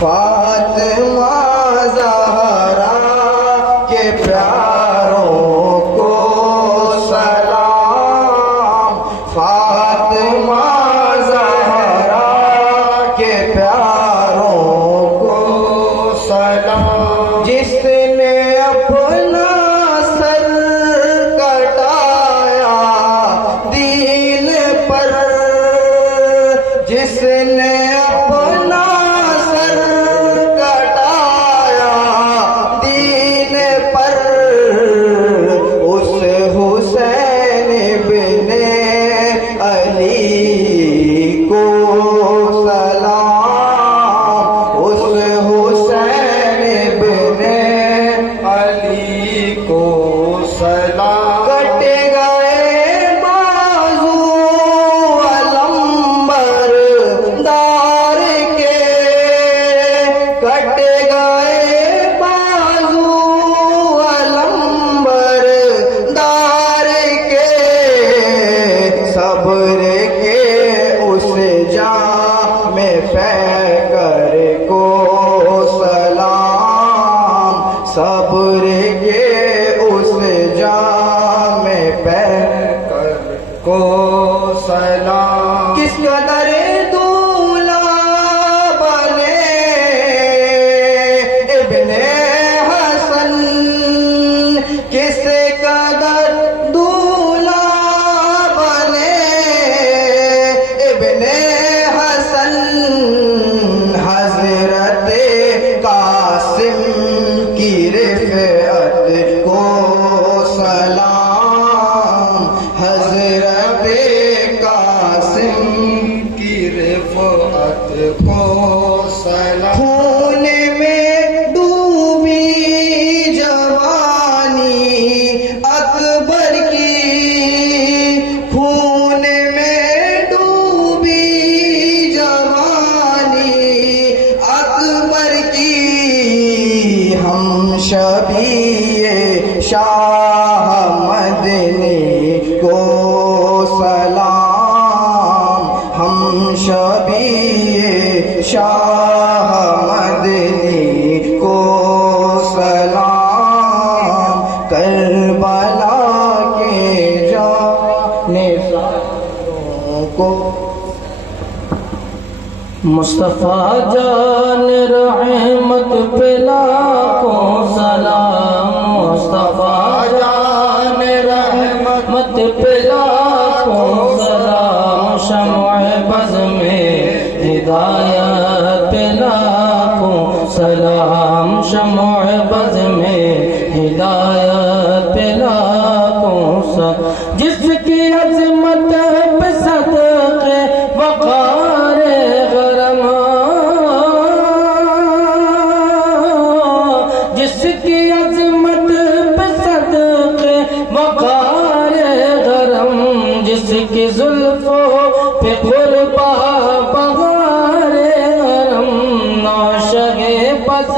فاطمہ زہرا کے پیاروں کو سلام، فاطمہ زہرا کے پیاروں کو سلام، جس نے اپنا سر کٹایا دین پر، جس نے اپنا سر کٹایا دین پر، اس حسین بن علی کو سلام، اس حسین بن علی کو سلام، کٹ گئے بازو علمبر دار کے، کٹ گئے بازو علمبر دار کے، صبر کے اس جام پیکر کو سلام، صبر کے اس جام پیکر کو سلام، کس قدر دولہا بنے ابن حسن، کس قدر دولہا بنے ابن حسن، حضرت قاسم کی رفعت کو سلام، حضرت قاسم کی رفعت کو سلام، خون میں ڈوبی جوانی اکبر کی، خون میں ڈوبی جوانی اکبر کی، ہم شبیہ شاہ مدنی کو سلام، ہم شبیہ شاہ مدنی کو سلام، کربلا کے جانساروں کو مصطفیٰ جان رحمت پہ لاکھوں سلام، مصطفیٰ جان رحمت پہ لاکھوں سلام، شمع بز میں ہدایت پہ لاکھوں سلام، شمع بز میں ہدایت پہ لاکھوں سلام، جس کی عظمت پہ صدقے وقار غرم، جس کی عظمت پہ صدقے وقار غرم، جس کی زلفوں پہ قربا بہار غرم، نوشگ بز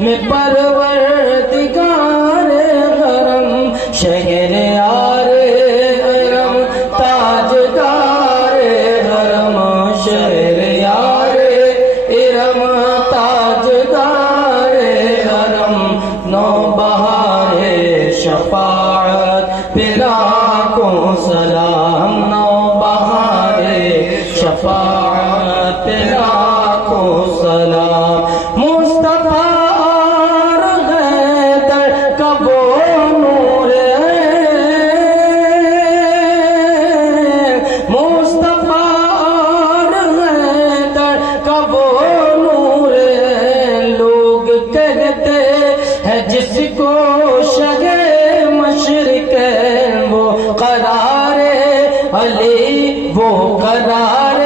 میں پروردگار غرم، شہریار ارم تاجدار غرم، شہریار ارم تاجدار غرم، نوبہار شفاعت پہ لاکھوں سلام، نوبہار شفاعت پہ لاکھوں سلام، مصطفیٰ اور حیدر کا وہ نور ہے، مصطفیٰ اور حیدر کا وہ نور ہے، لوگ کہتے ہیں جس کو شہ مشرق ہے وہ قرار علی، وہ قرار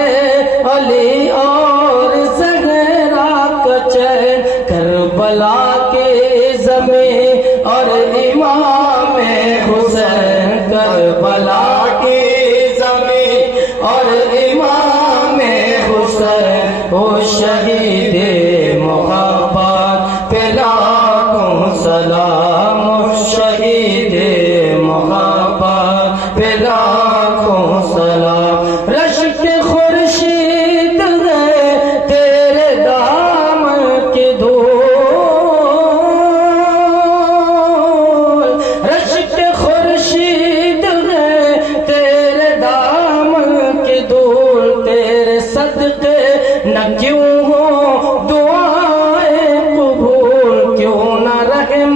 علی اور زہرا کا چین، کربلا کے زمین اور امام حسین، کربلا کی زمین اور امام حسین، وہ شہید محبت پہ لاکھوں سلام، شہید محبت پہ لاکھوں سلام، رشک خورشید ہے تیرے دامن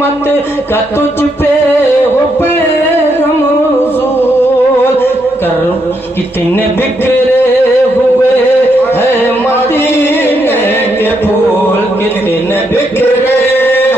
رحمت کا تجھ پہ ہو پیغام نزول کر کتنے بکھرے ہوئے ہیں مدینے کے پھول کتنے بکھرے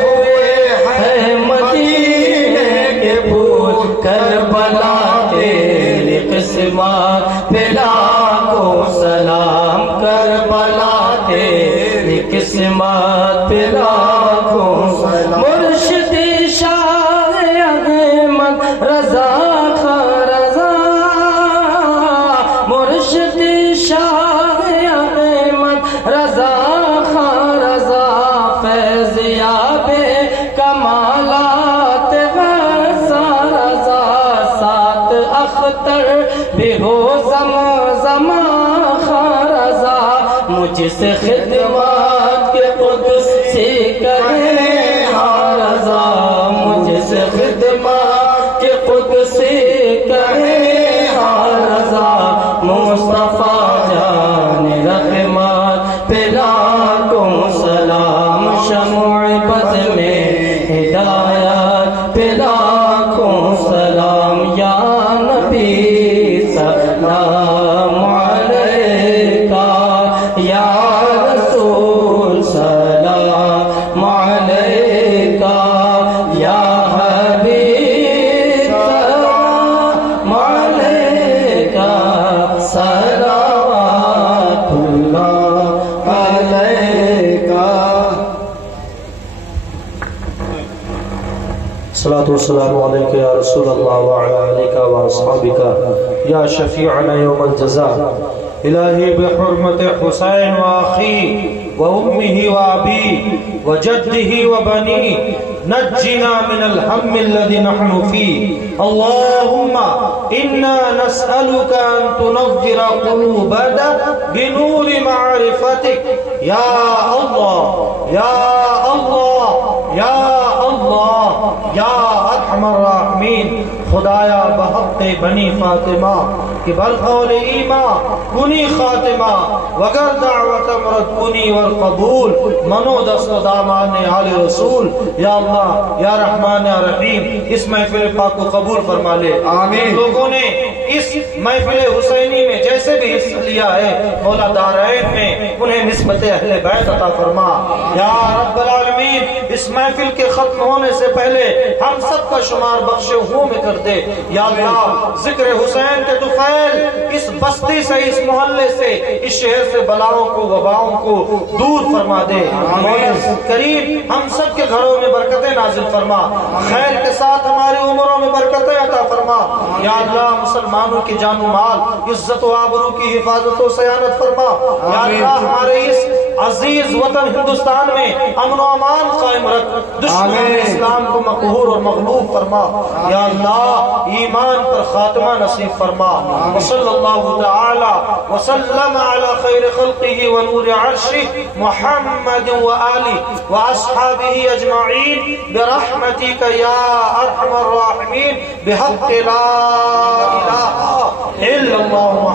ہوئے ہیں مدینے کے پھول کربلا تیری قسمت پہ لاکھوں سلام کربلا تیری قسمت پہ لاکھوں سلام مرشدی شاہ احمد رضا خان رضا مرشدی شاہ احمد رضا خان رضا فیض یاب کمالات غزہ رضا سات اختر بھی ہو زمزم خان رضا مجھ سے خدمات کے قدس سے کرے ہاں رضا مجھ سے خدمات کے قدس سے کرے ہاں رضا مصطفیٰ جان رحمت پہ لاکھوں سلام شمع بز میں ہدایت پہ لاکھوں سلام یا نبی سلام علیکہ یا رسول سلام علیکہ یا حبیب سلام علیکہ صلوات اللہ علیکہ الصلاة والسلام عليك يا رسول الله وعلى آلك وأصحابك يا شفيعنا يوم الجزاء إلهي بحرمة حسين وأخيه وأمه وأبيه وجده وبنيه نجنا من الهم الذي نحن فيه اللهم إنا نسألك أن تنور قلوبنا بنور معرفتك يا الله يا الله يا اللہ یا ارحم الراحمین خدایا بحق بنی فاطمہ کہ بالقول ایمان کنی خاتمہ وگر دعوت مرد کنی والقبول منو دست دامان آل رسول یا اللہ یا رحمان یا رحیم اس محفل پاک کو قبول فرما لے آمین لوگوں نے اس محفل حسینی میں جیسے بھی حصہ لیا ہے مولا دارین میں انہیں نسبت اہل بیت عطا فرما یا رب العالمین اس محفل کے ختم ہونے سے پہلے ہم سب کا شمار بخشے ہوں میں کر دے یا اللہ ذکر حسین کے طفیل اس بستی سے اس محلے سے اس شہر سے بلاؤں کو وباؤں کو دور فرما دے مولا کریم ہم سب کے گھروں میں برکتیں نازل فرما خیر کے ساتھ ہماری عمروں میں برکتیں عطا فرما یا اللہ مسلمانوں کی جان و مال عزت و آبرو کی حفاظت و سیانت فرما یا اللہ ہمارے اس عزیز وطن ہندوستان میں امن و امان قائم رکھ دشمن اسلام کو مقہور اور مغلوب فرما یا اللہ ایمان پر خاتمہ نصیب فرما وصلی اللہ تعالی وسلم علی خیر خلقہ ونور عرشہ محمد وآلہ واصحابہ اجمعین برحمتک یا ارحم الراحمین بحق لا الہ الا اللہ